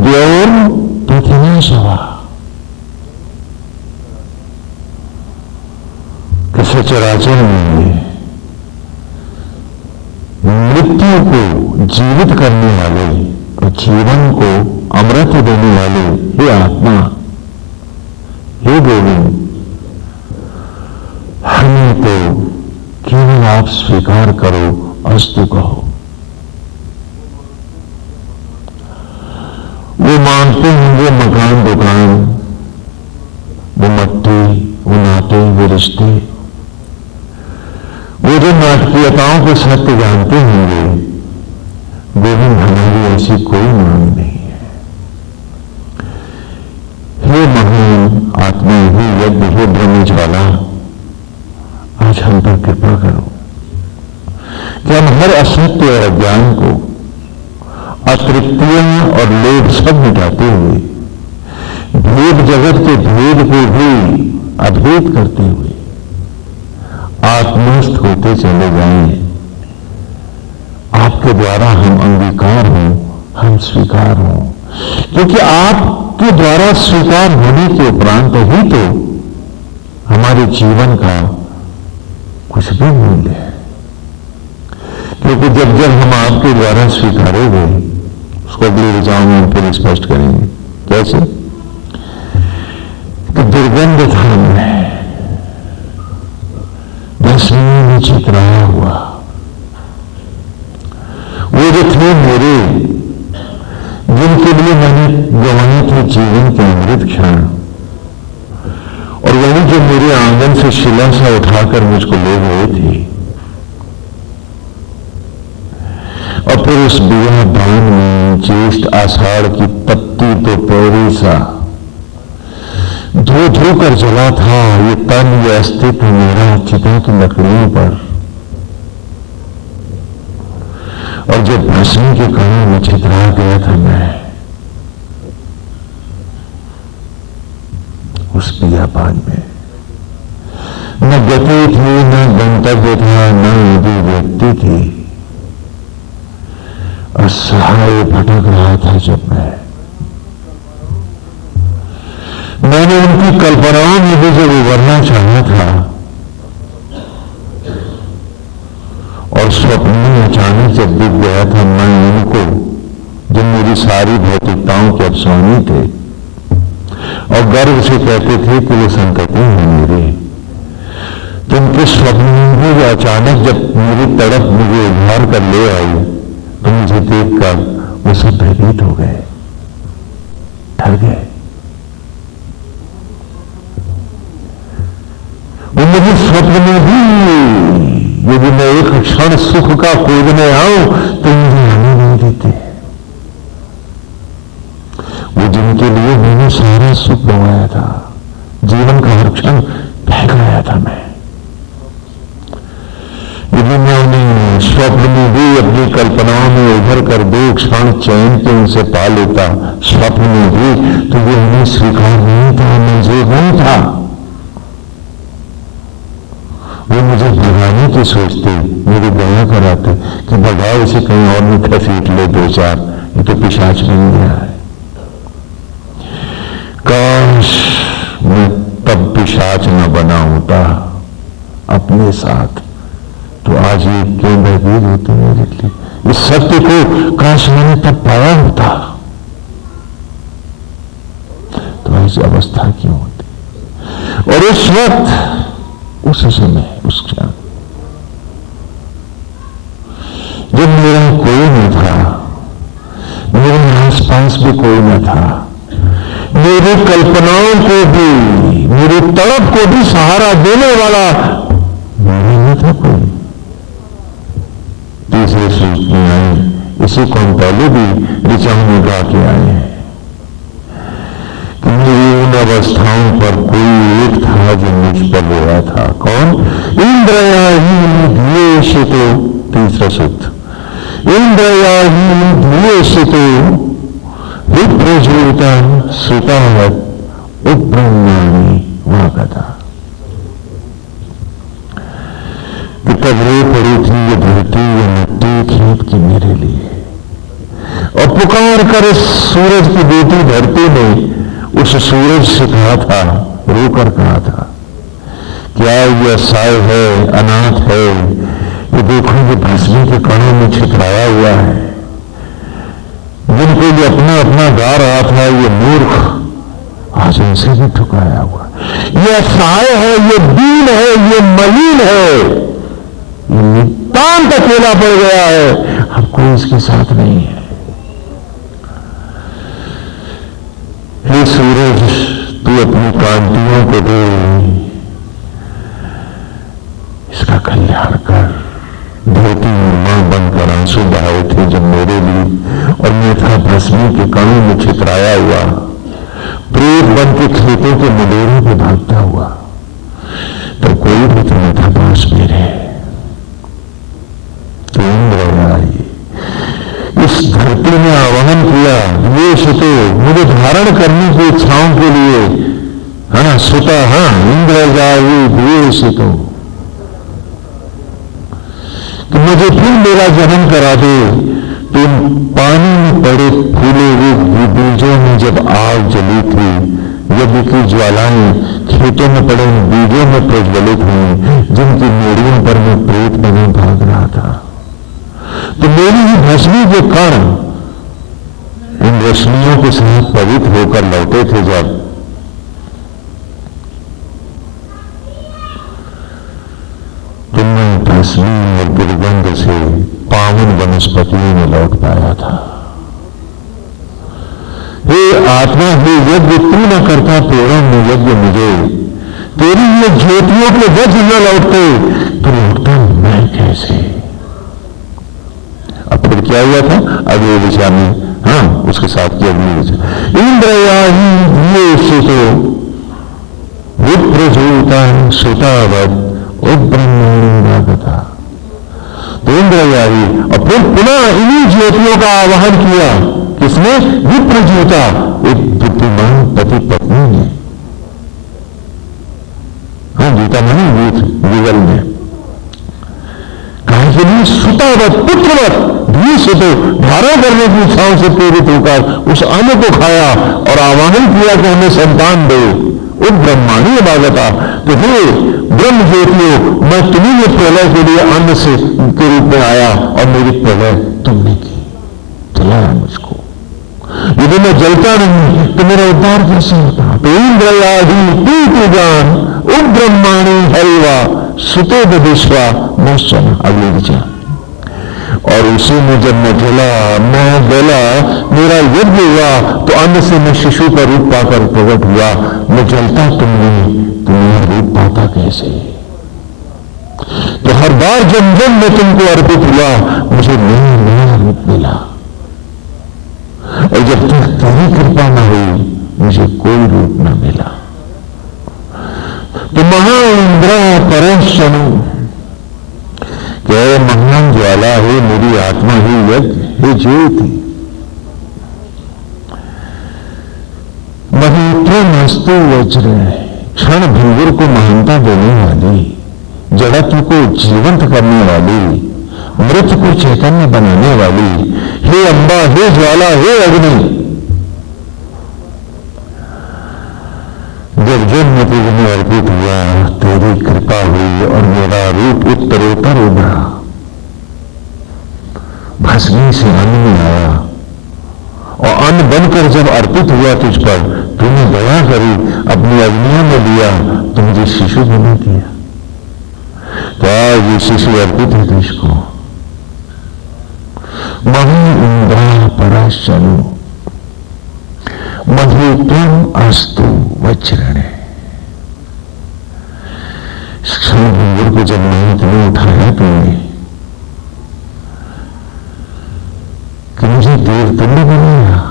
द्योर पृथ्वी सवा, कि सचराचर में मृत्यु को जीवित करने वाले और जीवन को अमृत देने वाले, हे आत्मा, हे गोविंद, हमें तो केवल आप स्वीकार करो, अस्तु कहो। वो मानते होंगे मकान दुकान, वो मट्टी, वो नाते, वो रिश्ते, वो जो नाटकीयताओं को सत्य जानते होंगे, गोविंद हमारी ऐसी कोई मांग नहीं है। हे महान आत्मा, हे यज्ञ, हे ब्रह्म ज्वाला, आज हम पर कृपा करो कि हम हर असत्य और अज्ञान को, अतृप्तियां और लोभ सब मिटाते हुए, भेद जगत के भेद को भी अद्वैत करते हुए आत्मस्थ होते चले जाएं। आपके द्वारा हम अंगीकार हों, हम स्वीकार हों, क्योंकि आपके द्वारा स्वीकार होने के उपरांत ही तो हमारे जीवन का कुछ भी मूल्य है। क्योंकि जब जब हम आपके द्वारा स्वीकारे गए, उसको अगली ऋचाओं में हम फिर स्पष्ट करेंगे। कैसे? कि दुर्गंध था मैं, में चितराया हुआ, वो जो थे मेरे, जिनके लिए मैंने गंवाए थे जीवन के अमृत क्षण, और वही जो मेरे आंगन से शिला सा उठाकर मुझको ले गए थे, और फिर उस बिया बान में ज्येष्ठ आषाढ़ की पत्ती तो पैरी सा धो धो कर जला था ये तन, ये अस्तित्व मेरा चिता की लकड़ियों पर, और जब भस्म के कणों में छितरा गया था मैं उस बियाबान में, न गति थी, न गंतव्य था, न व्यक्ति थी, असहाय भटक रहा था। जब मैंने उनकी कल्पनाओं में भी जब उभरना चाहा था, और स्वप्न में अचानक जब दिख गया था मैं उनको, जो मेरी सारी भौतिकताओं के अफसाने थे, और गर्व से कहते थे कि वो संकटें हैं मेरे, तो उनके स्वप्न में भी अचानक जब मेरी तड़प मुझे उभार कर ले आई, तो मुझे देखकर वो सब भयभीत हो गए, डर गए। वो मुझे स्वप्न में भी, यदि मैं एक क्षण सुख का खोजने आऊं तो मुझे आने नहीं देते। वो जिनके लिए मैंने सारा सुख गंवाया था, जीवन का हर क्षण बह गया, यदि मैं स्वप्न में भी अपनी कल्पनाओं में उभर कर 2 क्षण चैन के उनसे पा लेता स्वप्न में भी, तो ये उन्हें स्वीकार नहीं था, मंजूर नहीं था। वो मुझे भगाने की सोचते, मेरी दया कराते कि भगाओ इसे, कहीं और में घसीट ले 2-4, ये तो पिशाच बन गया है। काश मैं तब पिशाच न बना होता अपने साथ, तो आज ये क्यों भयभीत होते मेरे लिए। इस सत्य को काश मैंने तब पाया होता, तो ऐसी अवस्था क्यों होती। और उस वक्त, उस समय, उस क्षण जब मेरा कोई न था, मेरे आसपास भी कोई न था, मेरी कल्पनाओं को भी, मेरी तड़प को भी सहारा देने वाला मेरे नहीं था कोई। तीसरे सूत में आए, इसी को हम पहले भी ऋचाओं में गा के आए हैं कि मेरी उन अवस्थाओं पर कोई एक था जो मुझ पर रोया था। कौन? इंद्रयाहीन द्वेषितो, तीसरा सूत, इंद्रयाहीन द्वेषितो विप्रज्वलिता सुतावत उपब्रह्माणि वागता। तब रो पड़ी थी ये धरती, ये मिट्टी खेत की मेरे लिए, और पुकार कर इस सूरज की बेटी धरती ने उस सूरज से कहा था, रोकर कहा था, क्या ये असहाय है, अनाथ है, ये देखो ये भस्मी के कणों में छितराया हुआ है, जिनको ये अपना अपना गा रहा था, ये मूर्ख आज उनसे भी ठुकाया हुआ, ये असहाय है, ये दीन है, ये मलिन है, नितांत अकेला पड़ गया है, अब कोई इसके साथ नहीं है। हे सूरज, तू अपनी कांतियों को दे, इसका कल्याण कर। धरती मां बनकर आंसू बहाए थे जब मेरे लिए, और मैं था भस्मी के कणों में छितराया हुआ, प्रेत बन के खेतों के मुडेरों पे भागता हुआ, तो कोई भी तो नहीं था पास मेरे। तो इंद्र इस धरती में आवाहन किया, ये सुतो, मुझे धारण करने की इच्छाओं के लिए, हाँ सुता, हाँ इंद्र ये सुतो, कि मुझे फिर मेरा जन्म करा दे। तो पानी में पड़े फूले हुए बीजों में जब आग जली थी, यज्ञ की ज्वालाएं खेतों में पड़े बीजों में प्रज्वलित हुई, जिनकी मेड़ियों पर मैं प्रेत बने भाग रहा था, तो मेरी ही भस्मी के कण इन रश्मियों के साथ पवित्र होकर लौटे थे। जब तो मैं भस्मी और दुर्गंध से पावन वनस्पतियों में लौट पाया था। हे आत्मा, हे यज्ञ, तू न करता पेड़ों में यज्ञ मुझे, तेरी ये ज्योतियों के वज न लौटते, तो लौटता मैं कैसे। अब फिर क्या हुआ था अगले दिशा में, हाँ उसके साथ की अगली दिशा, इंद्रयाही ये सुतो विप्रजूता सुतावत उपब्रह्मणिता। तो इंद्रयाही, और फिर पुनः इन्हीं ज्योतियों का आवाहन किया, किसने? विप्रजूता, एक बुद्धिमान पति पत्नी ने। हाँ गीता मानी युगल में कहा कि नहीं, सुतावत पुत्रवत द्विसुतो, धारण करने की इच्छाओं से प्रेरित होकर उस अन्न को खाया और आवाहन किया कि हमें संतान दो। उप ब्रह्मांडी भागता, तो हे ब्रह्म ज्योतियों, मैं तुम्ही ने प्रलय के लिए अन्न से के रूप में आया, और मेरी प्रलय तुमने की, जलाया मुझको। यदि मैं जलता नहीं तो मेरा उद्धार कैसे होता। तो इंद्रयादि तू जान उप ब्रह्माणी हरिवा सुतो विश्वा मोशन, अगले विचार। और उसी में जब मैं जला, मैं गला, मेरा यज्ञ हुआ, तो अन्न से मैं शिशु का रूप पाकर प्रकट हुआ। मैं जलता तुम नहीं, तो मेरा रूप पाता कैसे। तो हर बार जब जब मैं तुमको अर्पित हुआ, मुझे नया नया रूप मिला, और जब तक तेरी कृपा न हुई, मुझे कोई रूप न मिला। तो महा इंद्र परशनु, कि महान ज्वाला है मेरी आत्मा ही यज्ञ, हे ज्योति। महीत्रमस्तु वज्र, क्षण भंगुर को महानता देने वाली, जड़त्व को जीवंत करने वाली, मृत को चैतन्य बनाने वाली, हे अंबा, हे ज्वाला, हे अग्नि। जब जन्म तुझ में अर्पित हुआ, तेरी कृपा हुई और मेरा रूप उत्तरोत्तर उभरा, भस्मी से अन्न में आया और अन्न बनकर जब अर्पित हुआ तुझ पर, तूने दया करी, अपनी अग्नियों में लिया तो मुझे शिशु बना दिया। तो आज ये शिशु अर्पित है तुझको। मही इंद्रा पराशनु महीत्रम अस्तु वज्रणे। क्षण भंगुर को जब नहीं तुम्हें उठाया तुमने कि मुझे देवतुल्य बनाया,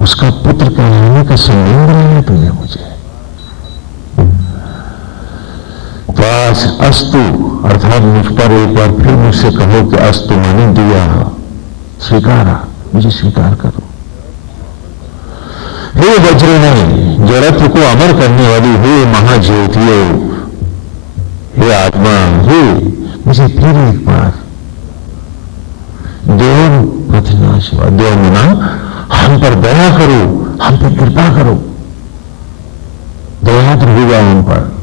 उसका पुत्र कहलाने का सम्मान बनाया तुमने मुझे। तो आज अस्तु अर्थात मुझ पर एक बार फिर मुझसे कहो कि अस्तु मैंने दिया, स्वीकारा, मुझे स्वीकार करो। हे वज्रने, जड़त्व को अमर करने वाली, हे महाज्योतियो, हे आत्मा, हे मुझे फिर एक बार देव पथनाशिवा, देव मुना हम पर दया करो, हम पर कृपा करो, दयाद्र हो जाओ हम पर।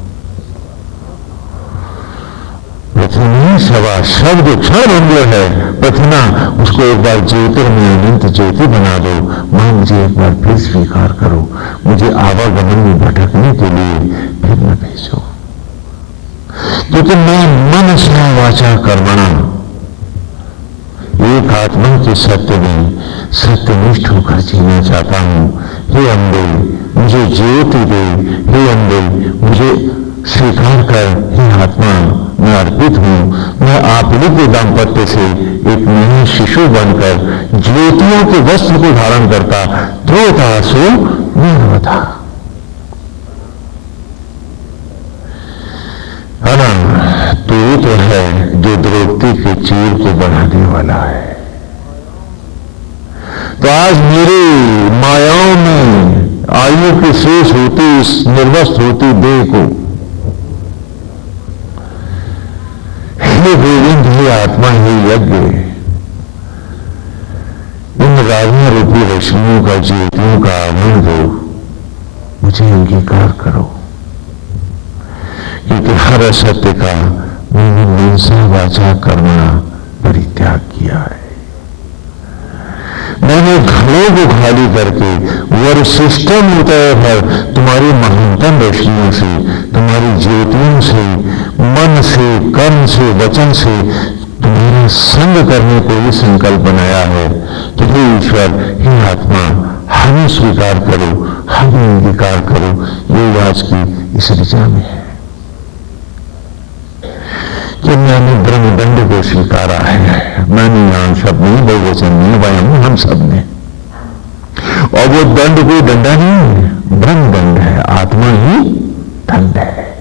पृथ्वी सवा शब्द क्षण भंगुर है, पृथ्वी उसको एक बार ज्योतिर्मय अनंत ज्योति बना दो। मां मुझे एक बार फिर स्वीकार करो, मुझे आवागमन में भटकने के लिए फिर न भेजो, क्योंकि मैं मन से वाचा कर्मणा एक आत्मा के सत्य में सत्यनिष्ठ होकर जीना चाहता हूं। हे अम्बे मुझे ज्योति दे, हे अम्बे मुझे स्वीकार कर, हे आत्मा मैं अर्पित हूं, मैं आपने के दाम्पत्य से एक नया शिशु बनकर ज्योतियों के वस्त्र को धारण करता, त्रोतासु निर्वधा। है ना, तो ये तो है जो द्रौपदी के चीर को बढ़ाने वाला है। तो आज मेरी मायाओं में आयु की शेष होती, निर्वस्त्र होती देह को, हे गोविंद, हे आत्मा, हे यज्ञ, इन राजा रूपी रश्मियों का, ज्योतियों का आनंद दो, मुझे अंगीकार करो, क्योंकि हर असत्य का मैंने मनसा वाचा कर्मणा परित्याग किया है। मैंने घरों को खाली करके वरिष्ठम उतर भर तुम्हारी महानतम रोशनियों से, तुम्हारी ज्योतियों से, मन से, कर्म से, वचन से तुम्हारा संग करने को भी संकल्प बनाया है। तो हे ईश्वर, हे आत्मा, हमें स्वीकार करो, हमें अंगीकार करो। ये आज की इस ऋचा में है कि मैंने ब्रह्मदंड को स्वीकारा है। मैंने यहां शब्द नहीं, बहुवचन नहीं, वयम हम सब ने। और वो दंड कोई दंडा नहीं है, ब्रह्मदंड है, आत्मा ही दंड है।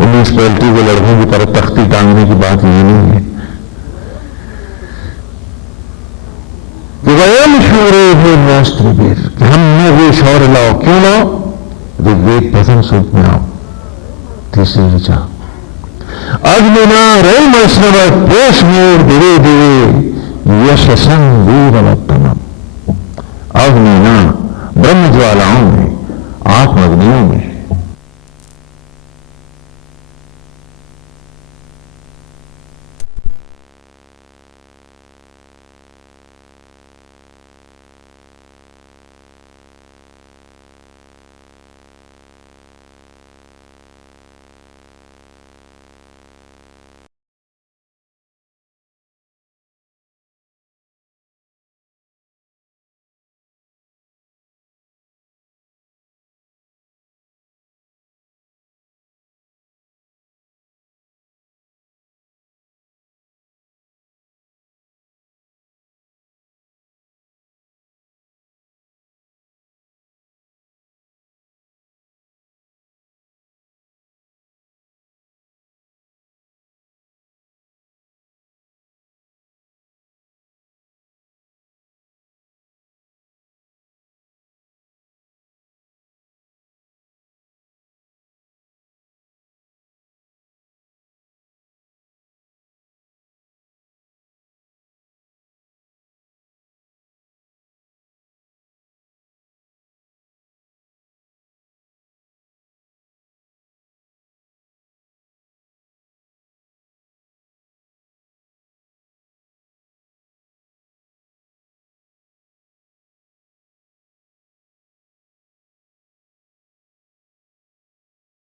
म्यूनिसिपैलिटी के लड़कों की तरफ तख्ती टांगने की बात ये नहीं है कि वयम शौर्य नास्त्रिवीर, कि हमने वो शौर्य लाओ। क्यों लाओ? ऋग्वेद प्रथम सूक्त में आओ, तीसरी ऋचा। अग्निना रैम स्नव पोषमोर दिवे दिवे यशसं वीरवत्तमम्। अग्निना ब्रह्म ज्वालाओं में, आत्म अग्नियों में